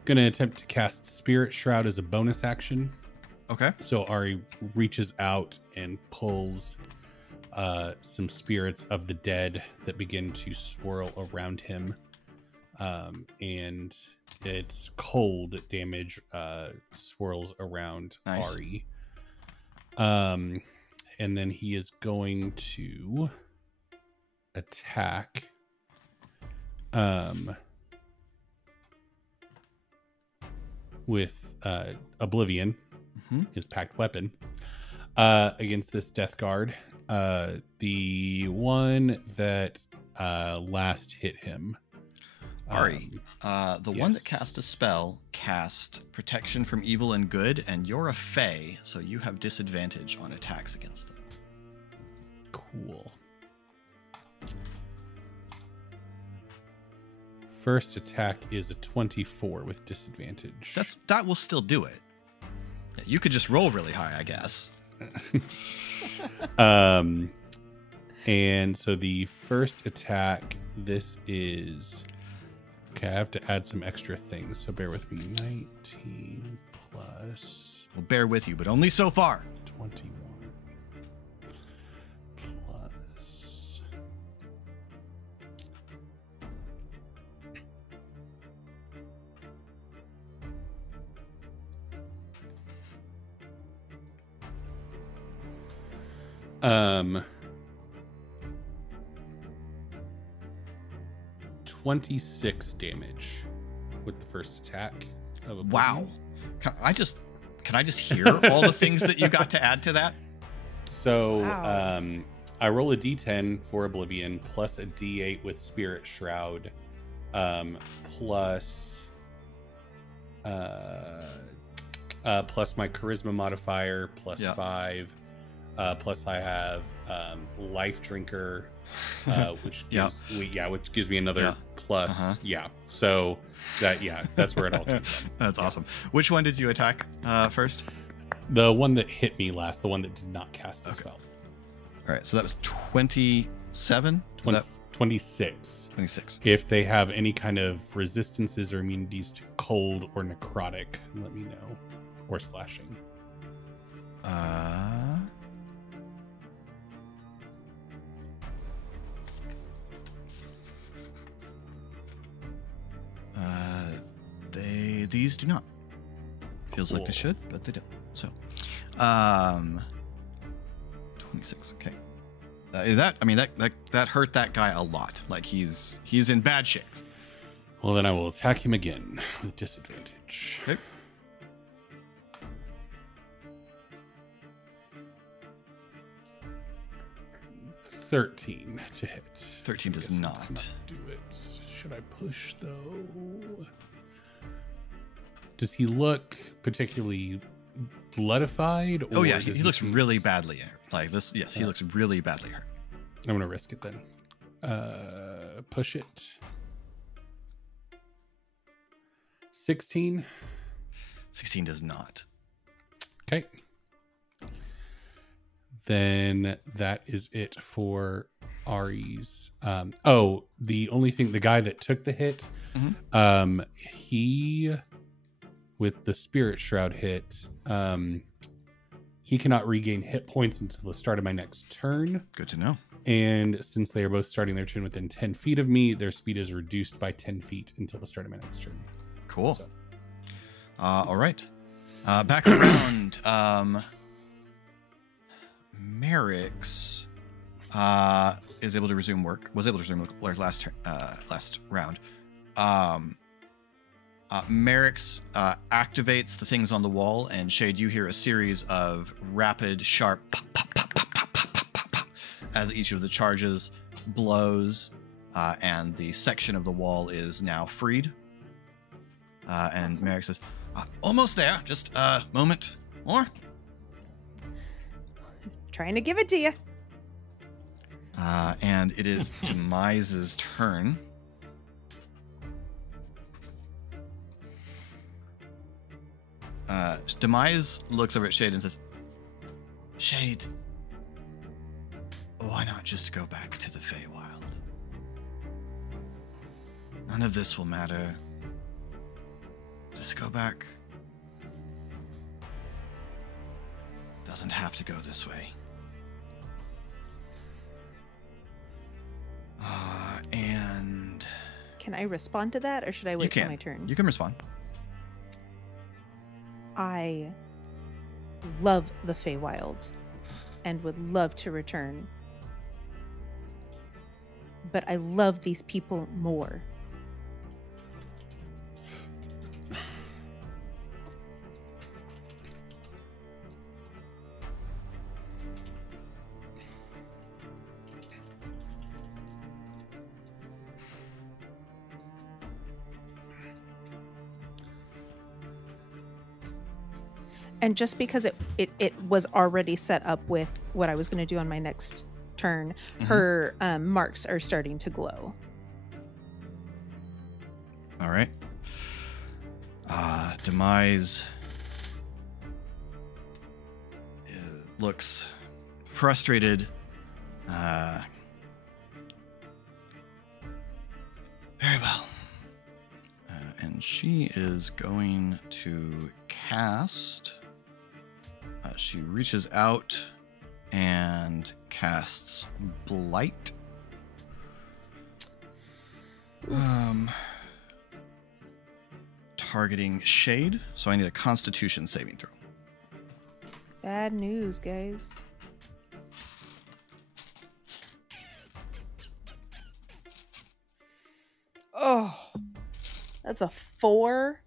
going to attempt to cast Spirit Shroud as a bonus action. Okay. So Ari reaches out and pulls some spirits of the dead that begin to swirl around him. And it's cold damage swirls around Ari. And then he is going to attack. with Oblivion, Mhm. his packed weapon, against this Death Guard. The one that last hit him. Ari, the one that yes. cast a spell cast protection from evil and good, and you're a fae, so you have disadvantage on attacks against them. Cool. First attack is a 24 with disadvantage. That will still do it. Yeah, you could just roll really high, I guess. And so the first attack, this is... Okay, I have to add some extra things, so bear with me. 19 plus... We'll bear with you, but only so far. 21 plus... Um... 26 damage with the first attack. Of Oblivion. Wow. Can I just hear all the things that you got to add to that? So, Wow. I roll a d10 for Oblivion plus a d8 with Spirit Shroud, plus my Charisma modifier plus Yeah. 5, plus I have Life Drinker, which Yeah. gives me another Yeah. plus. Uh-huh. Yeah, so that's where it all came from. That's awesome. Which one did you attack first? The one that hit me last, the one that did not cast a Okay. spell. All right, so that was 27? 26. 26. If they have any kind of resistances or immunities to cold or necrotic, let me know. Or slashing. These do not. Feels like they Cool. should, but they don't. So, 26. Okay. That hurt that guy a lot. Like he's in bad shape. Well, then I will attack him again with disadvantage. Okay. $13 to hit. 13 does Guess not. do it. Should I push though? Does he look particularly bloodified? Oh yeah, does he looks seem- really badly hurt. Like this. Yes, he looks really badly hurt. I'm gonna risk it then. Push it. 16. 16 does not. Okay. Then that is it for Ari's. The only thing, the guy that took the hit, he, with the Spirit Shroud hit, he cannot regain hit points until the start of my next turn. Good to know. And since they are both starting their turn within 10 feet of me, their speed is reduced by 10 feet until the start of my next turn. Cool. So. All right. Back around. Merrick's is able to resume work. Was able to resume work last round. Merrick's activates the things on the wall, and Shade, you hear a series of rapid, sharp pop, pop, pop, pop, pop, pop, pop, pop, pop, as each of the charges blows, and the section of the wall is now freed. And Merrick says, "Almost there. Just a moment more." Trying to give it to you. And it is Demise's turn. Demise looks over at Shade and says, "Shade, why not just go back to the Feywild? None of this will matter. Just go back. Doesn't have to go this way." And Can I respond to that, or should I wait till my turn? You can respond. I love the Feywild and would love to return. But I love these people more. And just because it was already set up with what I was going to do on my next turn, her marks are starting to glow. All right. Demise looks frustrated. Very well. And she is going to cast. She reaches out and casts Blight. Targeting Shade, so I need a Constitution saving throw. Bad news, guys. Oh, that's a 4.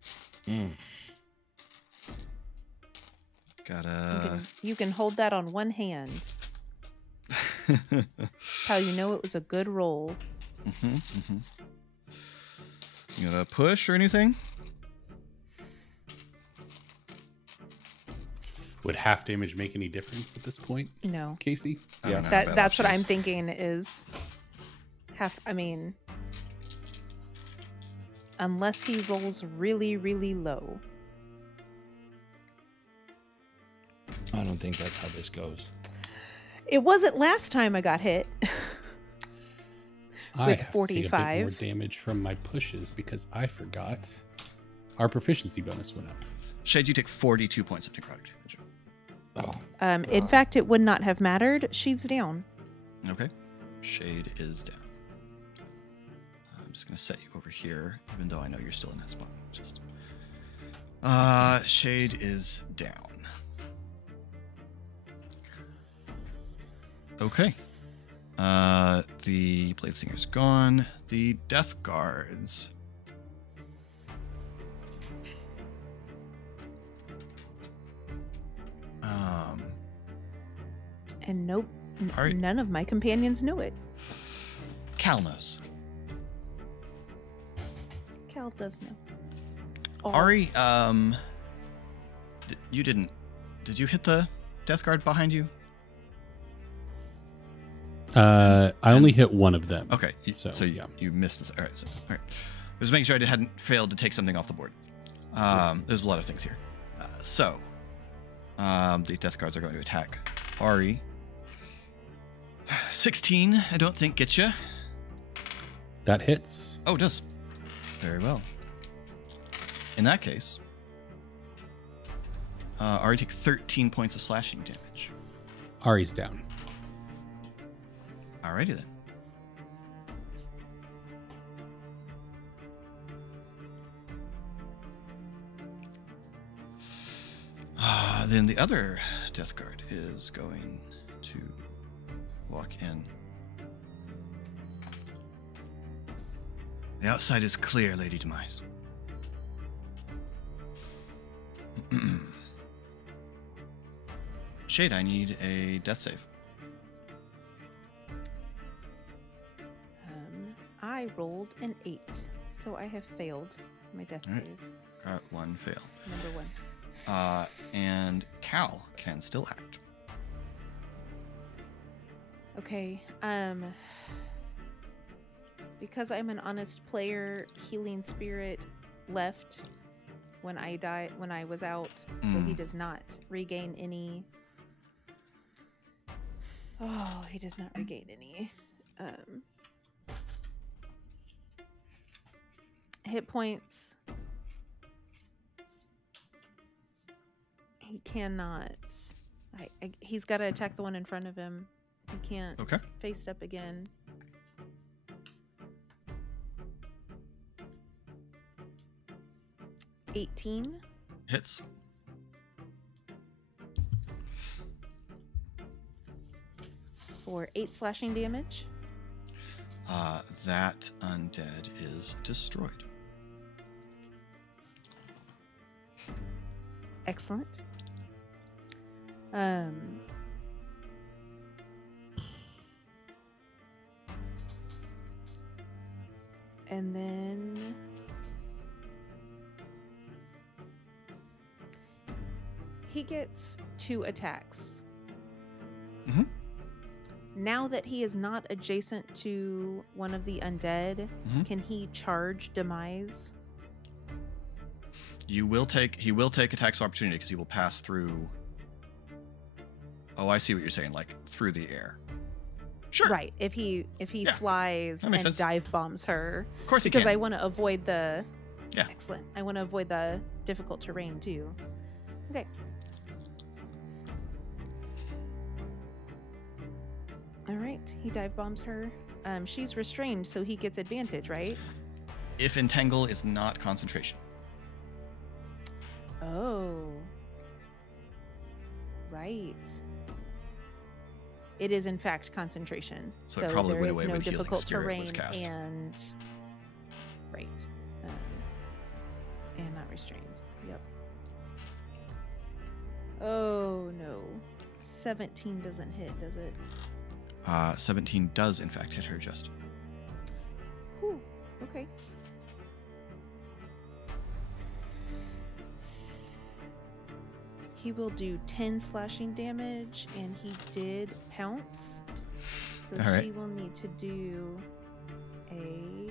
You can hold that on one hand. That's how you know it was a good roll. You got a push or anything? Would half damage make any difference at this point? No. Casey? Yeah. That's what I'm thinking is half. I mean, unless he rolls really, really low. I don't think that's how this goes. It wasn't last time I got hit. I With have 45. to take a bit more damage from my pushes because I forgot our proficiency bonus went up. Shade, you take 42 points of necrotic damage. In fact, it would not have mattered. She's down. Okay. Shade is down. I'm just going to set you over here, even though I know you're still in that spot. Shade is down. Okay. The Blade Singer's gone. The Death Guards. And nope, Right. none of my companions knew it. Cal knows. Cal does know. Oh, Ari, you didn't. Did you hit the Death Guard behind you? I only hit one of them. Okay, So, yeah. you missed this. All right, all right. I was making sure I hadn't failed to take something off the board. There's a lot of things here. The Death Guards are going to attack Ari. 16, I don't think gets you. That hits. Oh, it does. Very well. In that case, Ari take 13 points of slashing damage. Ari's down. Alrighty then. Then the other Death Guard is going to walk in. The outside is clear, Lady Demise. Shade, I need a death save. I rolled an 8, so I have failed my death All right. save. Got one fail. Number 1. And Cal can still act. Okay. Because I'm an honest player, Healing Spirit left when I was out, so he does not regain any. Oh, he does not regain any hit points. He cannot. He's got to attack the one in front of him. He can't face up again. $18 Hits. for 8 slashing damage. That undead is destroyed. Excellent. And then He gets 2 attacks. Mm-hmm. Now that he is not adjacent to one of the undead, can he charge Demise? He will take attacks of opportunity because he will pass through. Oh, I see what you're saying, like through the air. Sure. Right. If he flies and sense. dive bombs her. Of course he because can. I want to avoid the Yeah. Excellent. I want to avoid the difficult terrain too. Okay. All right. He dive bombs her. She's restrained, so he gets advantage, right? If entangle is not concentration. Oh. Right. It is in fact concentration. So it probably there went is away no when Healing difficult Spirit terrain was cast. and right. And not restrained. Yep. Oh no. 17 doesn't hit, does it? 17 does in fact hit her just. Whew. Okay. He will do 10 slashing damage, and he did pounce. So All right. she will need to do a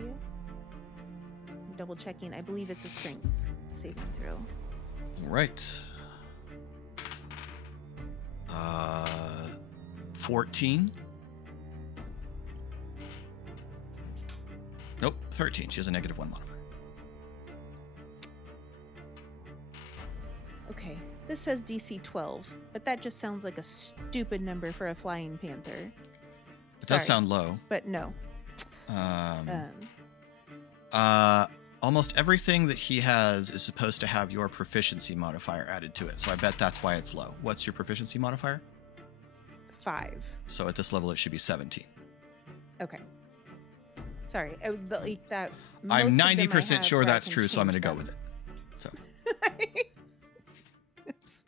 double checking. I believe it's a strength saving throw. All right. 14. Nope, 13. She has a -1 modifier. Okay. This says DC 12, but that just sounds like a stupid number for a flying panther. It does Sorry, sound low. but no. Almost everything that he has is supposed to have your proficiency modifier added to it. So I bet that's why it's low. What's your proficiency modifier? 5. So at this level, it should be 17. Okay. Sorry, that. I'm most of them I 90% have sure where I that's can true, so I'm going to change go them. with it. So It's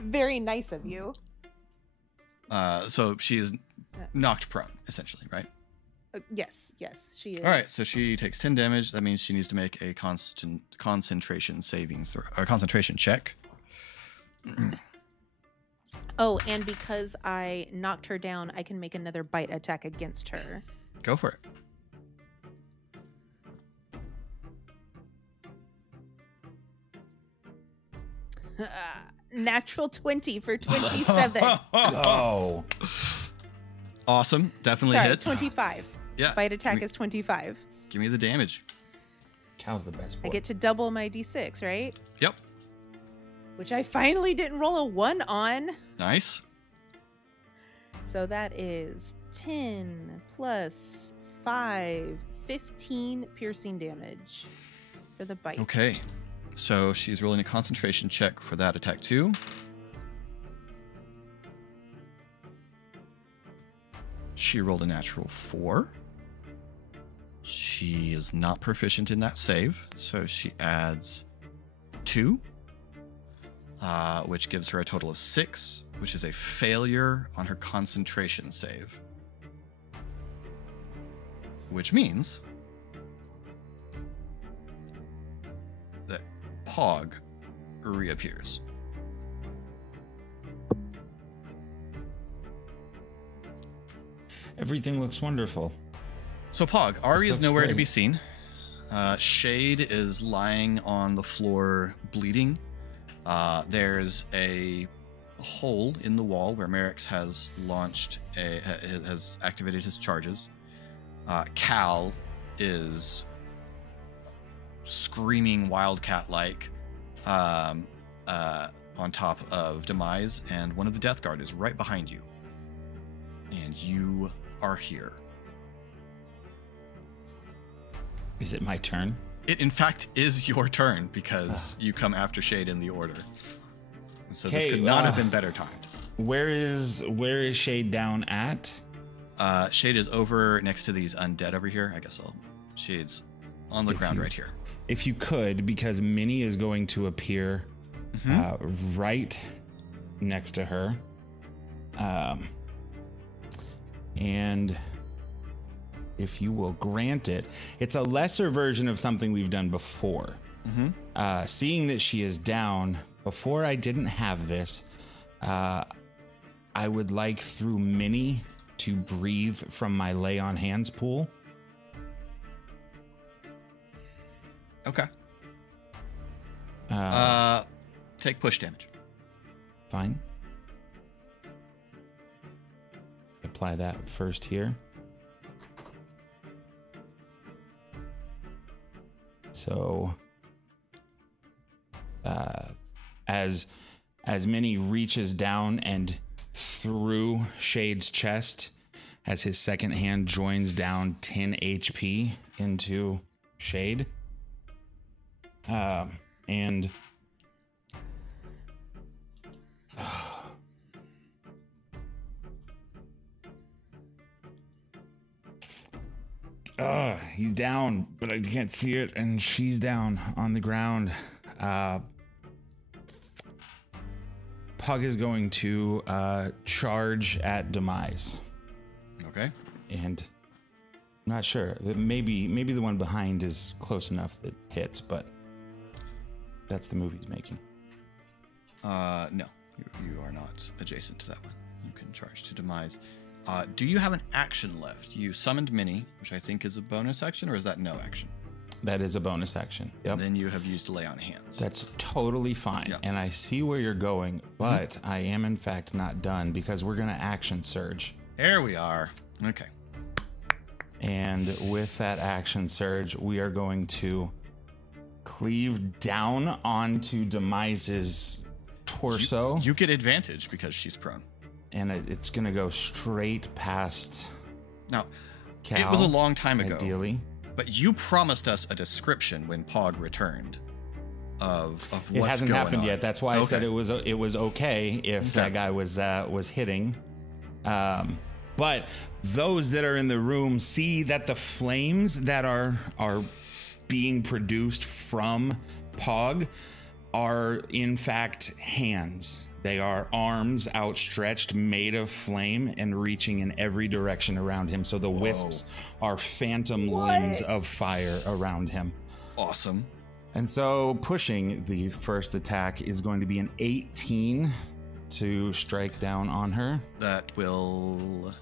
very nice of you. so she is knocked prone, essentially, right? Yes, she is. All right, so she takes 10 damage. That means she needs to make a concentration check. Oh, and because I knocked her down, I can make another bite attack against her. Go for it. Natural 20 for 27. Oh. Awesome. Definitely Sorry, hits. 25. Yeah. Bite attack is 25. Give me the damage. Cow's the best boy. I get to double my d6, right? Yep. Which I finally didn't roll a 1 on. Nice. So that is 10 plus 5, 15 piercing damage for the bite. Okay. So she's rolling a concentration check for that attack too. She rolled a natural 4. She is not proficient in that save, so she adds 2, which gives her a total of 6, which is a failure on her concentration save. Which means that Pog reappears. Everything looks wonderful. So Pog, Ari is looks nowhere to great. be seen. Shade is lying on the floor bleeding. There's a hole in the wall where Merrick's has has activated his charges. Cal is screaming wildcat-like on top of Demise, and one of the Death Guard is right behind you. And you are here. Is it my turn? It, in fact, is your turn because you come after Shade in the order. So this could not have been better timed. Where is Shade down at? Shade is over next to these undead over here. I guess Shade's on the ground right here. If you could, because Minnie is going to appear right next to her. And if you will grant it, it's a lesser version of something we've done before. Seeing that she is down, before I didn't have this, I would like through Minnie to breathe from my lay on hands pool. Okay. Take push damage. Fine. Apply that first here. So, as Minnie reaches down and through Shade's chest, as his second hand joins down 10 HP into Shade, and he's down, but I can't see it, and she's down on the ground. Pug is going to charge at Demise. Okay. And I'm not sure. Maybe the one behind is close enough that hits, but that's the move he's making. No, you are not adjacent to that one. You can charge to Demise. Do you have an action left? You summoned Minnie, which I think is a bonus action, or is that no action? That is a bonus action. Yep. And then you have used Lay on Hands. That's totally fine. Yep. And I see where you're going, but I am in fact not done because we're going to action surge. There we are. Okay. And with that action surge, we are going to cleave down onto Demise's torso. You get advantage because she's prone. And it's going to go straight past. Now, Cal, it was a long time ago. Ideally. But you promised us a description when Pog returned of what's going on. It hasn't happened yet. That's why I said it was okay if that guy was hitting. But those that are in the room see that the flames that are being produced from Pog are in fact hands. They are arms outstretched, made of flame and reaching in every direction around him. So the wisps are phantom limbs of fire around him. Awesome. And so pushing the first attack is going to be an 18 to strike down on her. That will...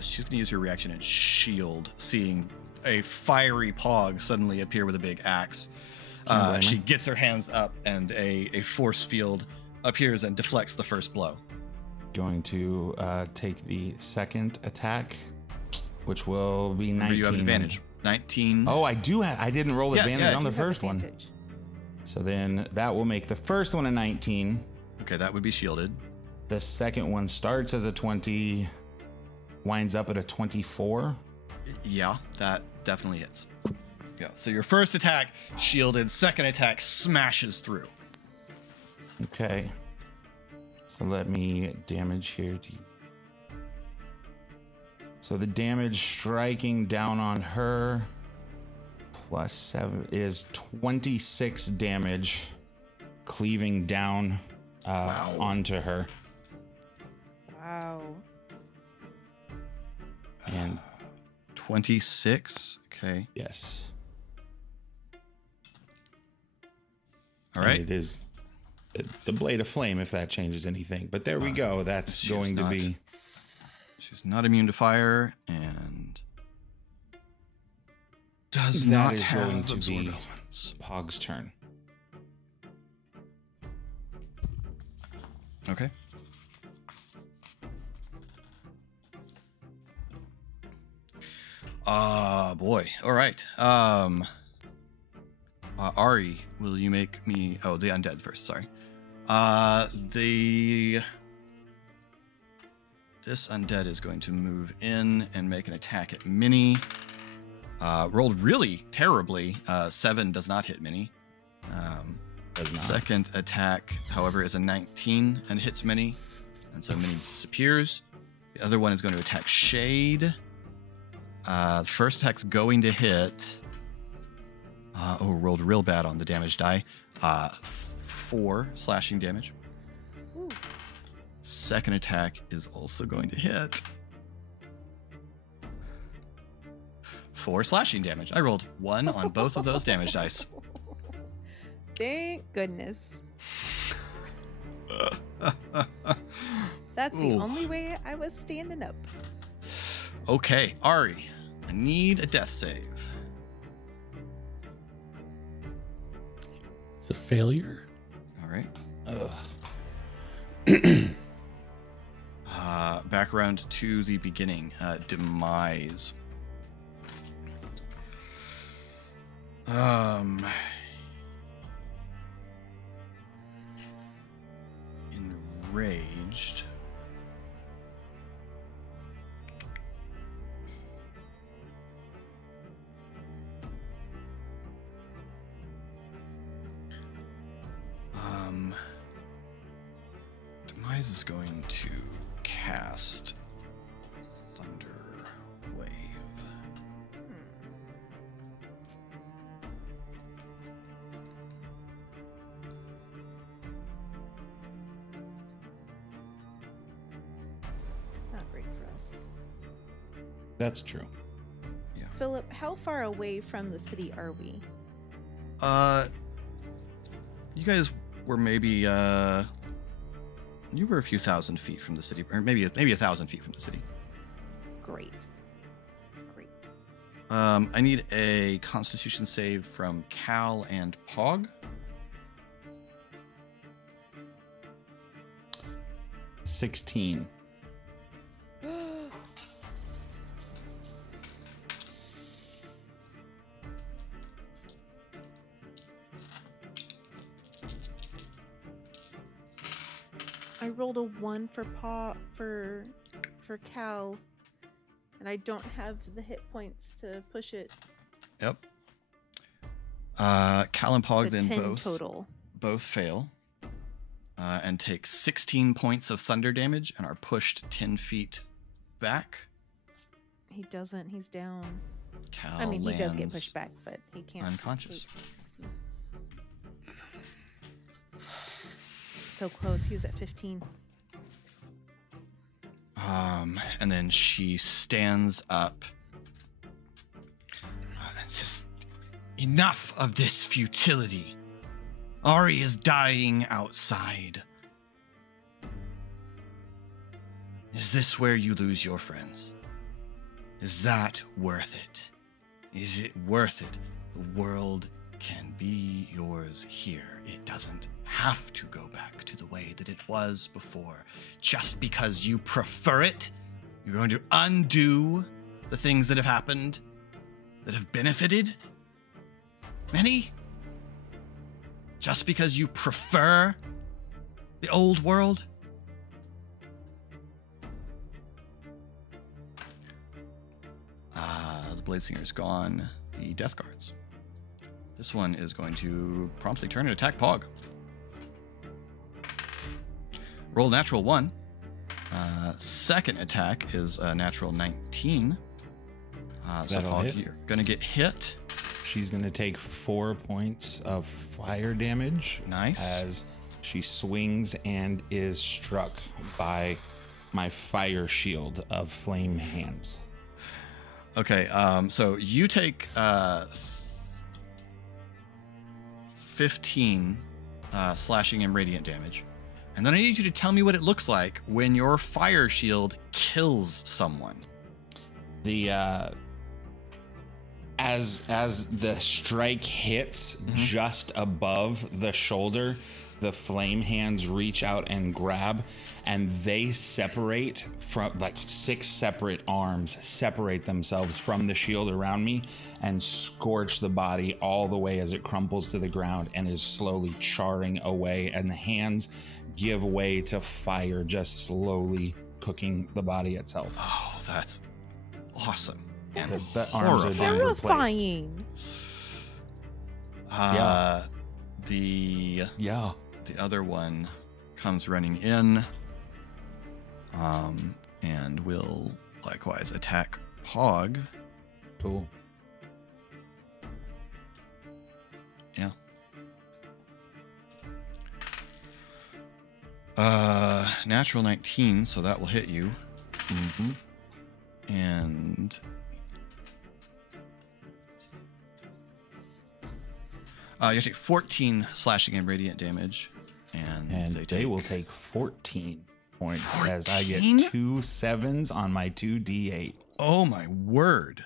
she's going to use her reaction and shield, seeing a fiery Pog suddenly appear with a big axe. She gets her hands up and a force field appears and deflects the first blow. Going to take the second attack, which will be 19. Remember, you have advantage. 19. Oh, I do have. I didn't roll advantage on the first one. So then that will make the first one a 19. Okay, that would be shielded. The second one starts as a 20, winds up at a 24. Yeah, that definitely hits. Yeah, so your first attack shielded, second attack smashes through. Okay. So let me damage here. So the damage striking down on her plus 7 is 26 damage, cleaving down onto her. Wow. And 26. Okay. Yes. All right. And it is the blade of flame, if that changes anything. But there we go. That's going to be... She's not immune to fire, and does not That is have going to be absorbance. Pog's turn. Okay. Boy. All right. Ari, will you make me... Oh, the undead first, sorry. This undead is going to move in and make an attack at Minnie. Rolled really terribly. 7 does not hit Minnie. Does not. Second attack, however, is a 19 and hits Minnie. And so Minnie disappears. The other one is going to attack Shade. The first attack's going to hit. Rolled real bad on the damage die. 4 slashing damage. Ooh. Second attack is also going to hit. 4 slashing damage. I rolled 1 on both of those damage dice. Thank goodness. That's the Ooh. only way I was standing up. Okay, Ari, I need a death save. It's a failure. All right. Ugh. Back around to the beginning. Demise. Enraged. Demise is going to cast Thunder Wave. It's not great for us. That's true. Philip, how far away from the city are we? You guys were maybe you were a few thousand feet from the city, or maybe 1,000 feet from the city. Great. Great. I need a Constitution save from Cal and Pog. 16. I rolled a 1 for Cal, and I don't have the hit points to push it. Yep. Cal and Pog To then 10 total. both fail and take 16 points of thunder damage and are pushed 10 feet back. He doesn't. He's down. Cal I mean, he does get lands pushed back, but he can't. unconscious. So close. He was at 15. And then she stands up. It's just enough of this futility. Ari is dying outside. Is this where you lose your friends? Is that worth it? Is it worth it? The world can be yours here. It doesn't have to go back to the way that it was before. Just because you prefer it, you're going to undo the things that have happened, that have benefited many? Just because you prefer the old world? The Bladesinger's gone. The Death Guards. This one is going to promptly turn and attack Pog. Roll natural 1. Second attack is a natural 19. So That'll Pog, hit. you're going to get hit. She's going to take 4 points of fire damage. Nice. As she swings and is struck by my fire shield of flame hands. Okay, so you take 15 slashing and radiant damage. And then I need you to tell me what it looks like when your fire shield kills someone. The as the strike hits just above the shoulder, the flame hands reach out and grab, and they separate from like 6 separate arms separate themselves from the shield around me and scorch the body all the way as it crumples to the ground and is slowly charring away, and the hands give way to fire, just slowly cooking the body itself. Oh, that's awesome. And The arms are then replaced. Terrifying. The Yeah. other one comes running in, and will likewise attack Pog. Cool. Yeah. Natural 19, so that will hit you. Mm-hmm. And You take 14 slashing and radiant damage, and they will take 14 points as I get 14? 2 7s on my 2d8. Oh my word.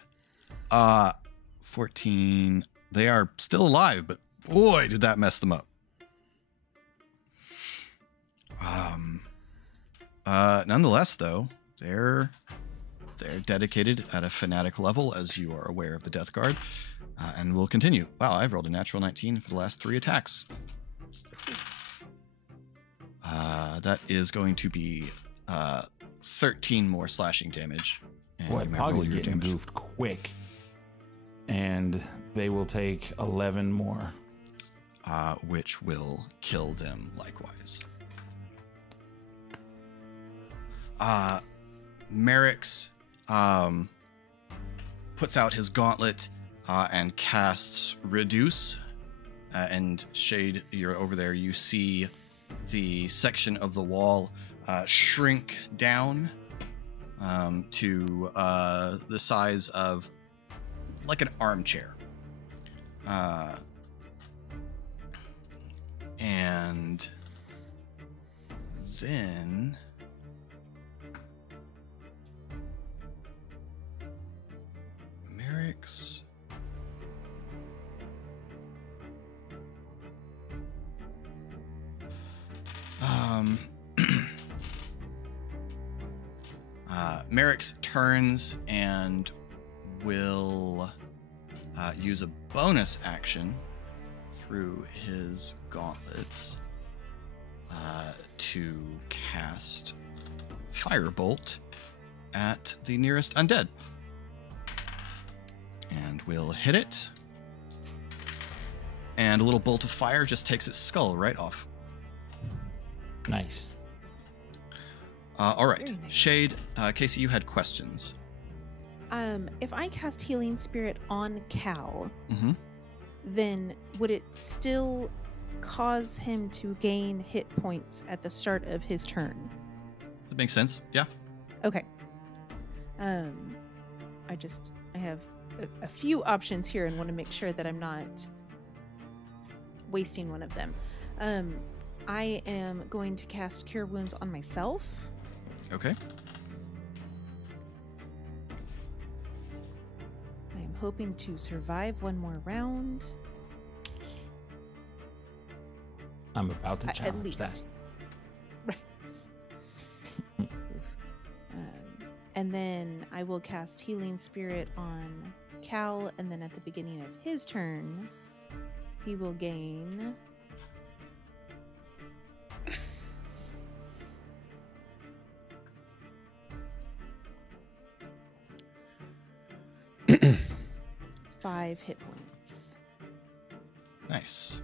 14. They are still alive, but boy, did that mess them up. Nonetheless, though, they're dedicated at a fanatic level, as you are aware of the Death Guard, and will continue. Wow, I've rolled a natural 19 for the last 3 attacks. That is going to be 13 more slashing damage. And Boy, you may Pog roll is your getting damage. goofed quick. And they will take 11 more. Which will kill them likewise. Merrick's puts out his gauntlet and casts Reduce. And Shade, you're over there. You see the section of the wall shrink down to the size of like an armchair. And then Merrick's Merrick's turns and will use a bonus action through his gauntlets to cast Firebolt at the nearest undead. And we'll hit it. And a little bolt of fire just takes its skull right off. Nice. All right. Very nice. Shade, Casey, you had questions. If I cast Healing Spirit on Cal, Mm-hmm. then would it still cause him to gain hit points at the start of his turn? That makes sense. Yeah. Okay. I have a few options here and want to make sure that I'm not wasting one of them. I am going to cast Cure Wounds on myself. Okay. I am hoping to survive one more round. I'm about to At challenge least. that. Right. And then I will cast Healing Spirit on Cal, and then at the beginning of his turn, he will gain... five hit points. Nice.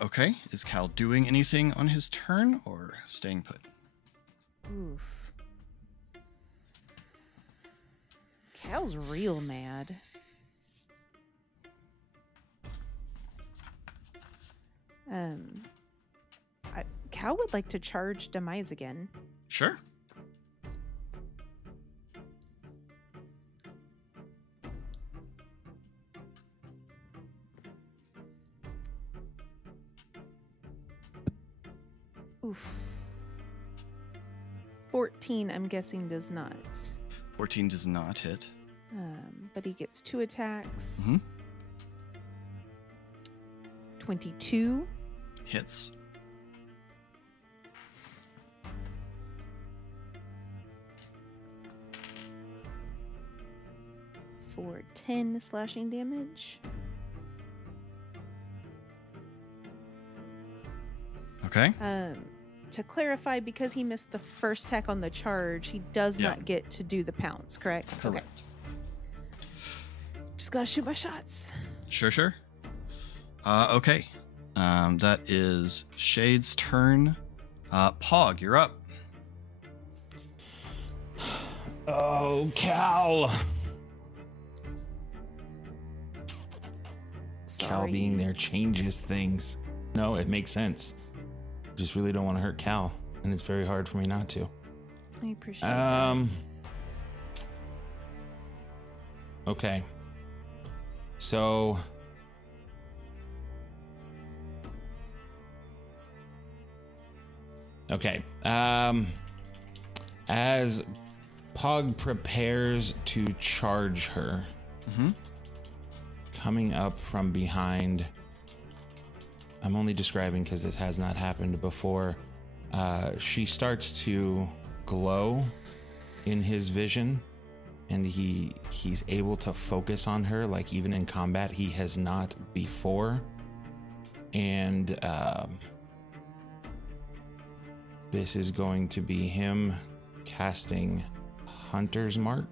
Okay. Is Cal doing anything on his turn or staying put? Oof. Cal's real mad. Cal would like to charge Demise again. Sure. Oof. 14, I'm guessing, does not. 14 does not hit. But he gets 2 attacks. Mm-hmm. 22. Hits. For 10 slashing damage. Okay. To clarify, because he missed the first attack on the charge, he does not get to do the pounce, correct? Correct. Okay. Just gotta shoot my shots. Sure. Okay. That is Shade's turn. Pog, you're up. Oh, Cal. Cal Sorry. being there changes things. No, it makes sense. Just really don't want to hurt Cal, and it's very hard for me not to. I appreciate that. Okay. So okay. As Pog prepares to charge her, coming up from behind, I'm only describing because this has not happened before. She starts to glow in his vision, and he's able to focus on her like even in combat he has not before. And this is going to be him casting Hunter's Mark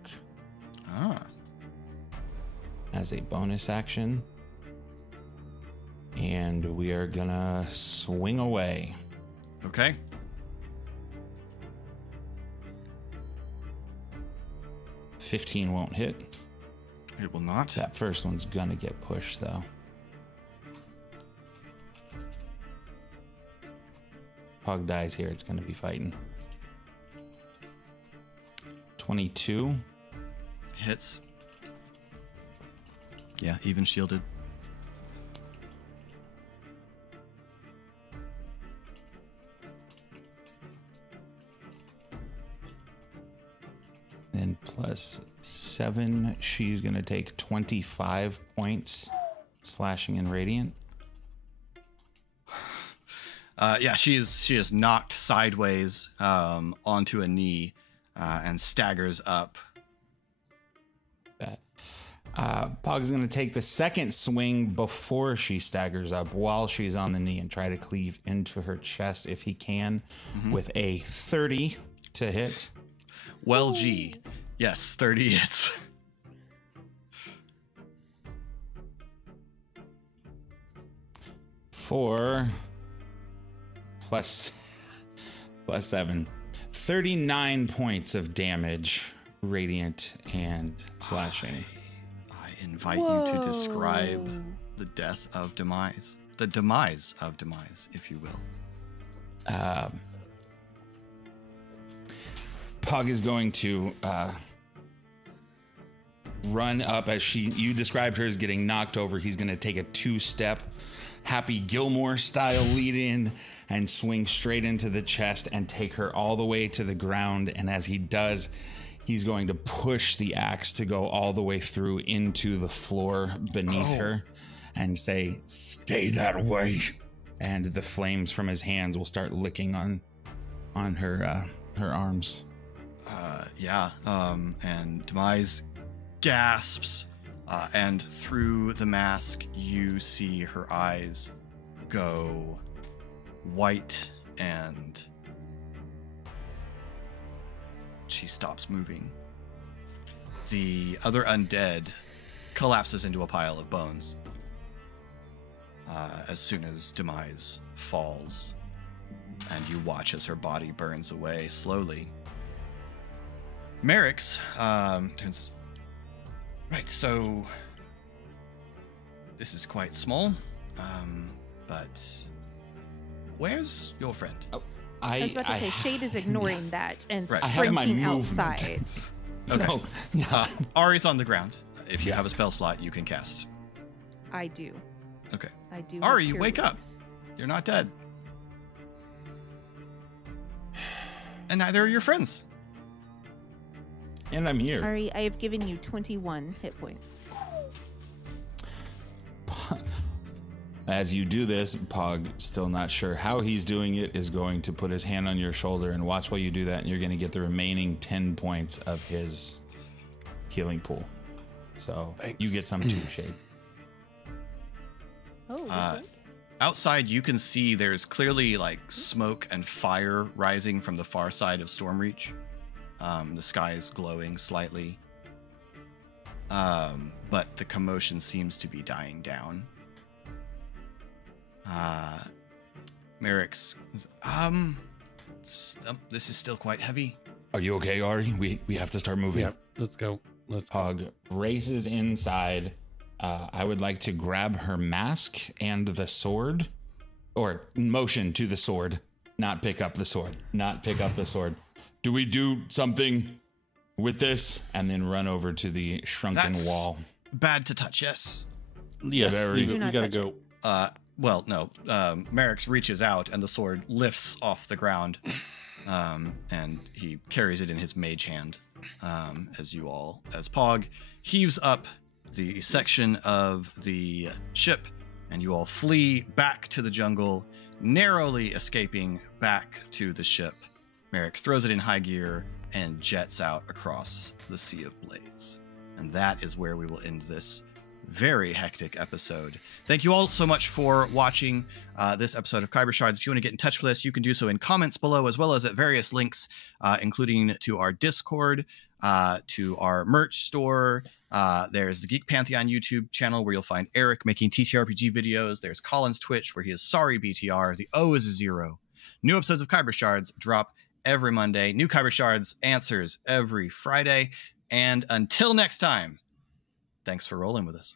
as a bonus action. And we are gonna swing away. Okay. $15 won't hit. It will not. That first one's gonna get pushed though. Pog dies here, it's gonna be fighting. 22. Hits. Yeah, even shielded. Then plus 7, she's gonna take 25 points slashing and radiant. Yeah, she is knocked sideways onto a knee and staggers up. That Pog's gonna take the second swing before she staggers up while she's on the knee and try to cleave into her chest if he can with a 30 to hit. Well, G. Yes, 30 hits. For plus 7. 39 points of damage, radiant and slashing. I invite you to describe the death of Demise. The demise of Demise, if you will. Pug is going to run up as you described her as getting knocked over. He's going to take a 2-step Happy Gilmore style lead in and swing straight into the chest and take her all the way to the ground. And as he does, he's going to push the axe to go all the way through into the floor beneath her and say, "Stay that way." And the flames from his hands will start licking on her arms. And Demise gasps, and through the mask, you see her eyes go white, and she stops moving. The other undead collapses into a pile of bones as soon as Demise falls, and you watch as her body burns away slowly. Merrick's turns. Right, so this is quite small, but where's your friend? Oh, I was about to say, Shade is ignoring that and Right. I have my sprinting movement. outside. So, yeah. Ari's on the ground. If you have a spell slot, you can cast. I do. Okay. I do. Ari, have you Cure wake up. Wounds. You're not dead. And neither are your friends. And I'm here. Ari, I have given you 21 hit points. As you do this, Pog, still not sure how he's doing it, is going to put his hand on your shoulder and watch while you do that, and you're going to get the remaining 10 points of his healing pool. So Thanks. you get some too, Shade. Oh, okay. Outside, you can see there's clearly like smoke and fire rising from the far side of Stormreach. The sky is glowing slightly. But the commotion seems to be dying down. Merrick's, this is still quite heavy. Are you okay, Ari? We have to start moving. Yep, let's go. Pog races inside. I would like to grab her mask and the sword, or motion to the sword, not pick up the sword, Do we do something with this? And then run over to the shrunken That's wall. Bad to touch, yes. Yes, Very- we not gotta touch go. Well, no. Merrick's reaches out and the sword lifts off the ground, and he carries it in his mage hand. As Pog heaves up the section of the ship, and you all flee back to the jungle, narrowly escaping back to the ship. Merrick throws it in high gear and jets out across the Sea of Blades. And that is where we will end this very hectic episode. Thank you all so much for watching this episode of Khyber Shards. If you want to get in touch with us, you can do so in comments below, as well as at various links, including to our Discord, to our merch store. There's the Geek Pantheon YouTube channel where you'll find Eric making TTRPG videos. There's Colin's Twitch where he is sorry BTR. The O is a 0. New episodes of Khyber Shards drop every Monday. New Khyber Shards answers every Friday. And until next time, thanks for rolling with us.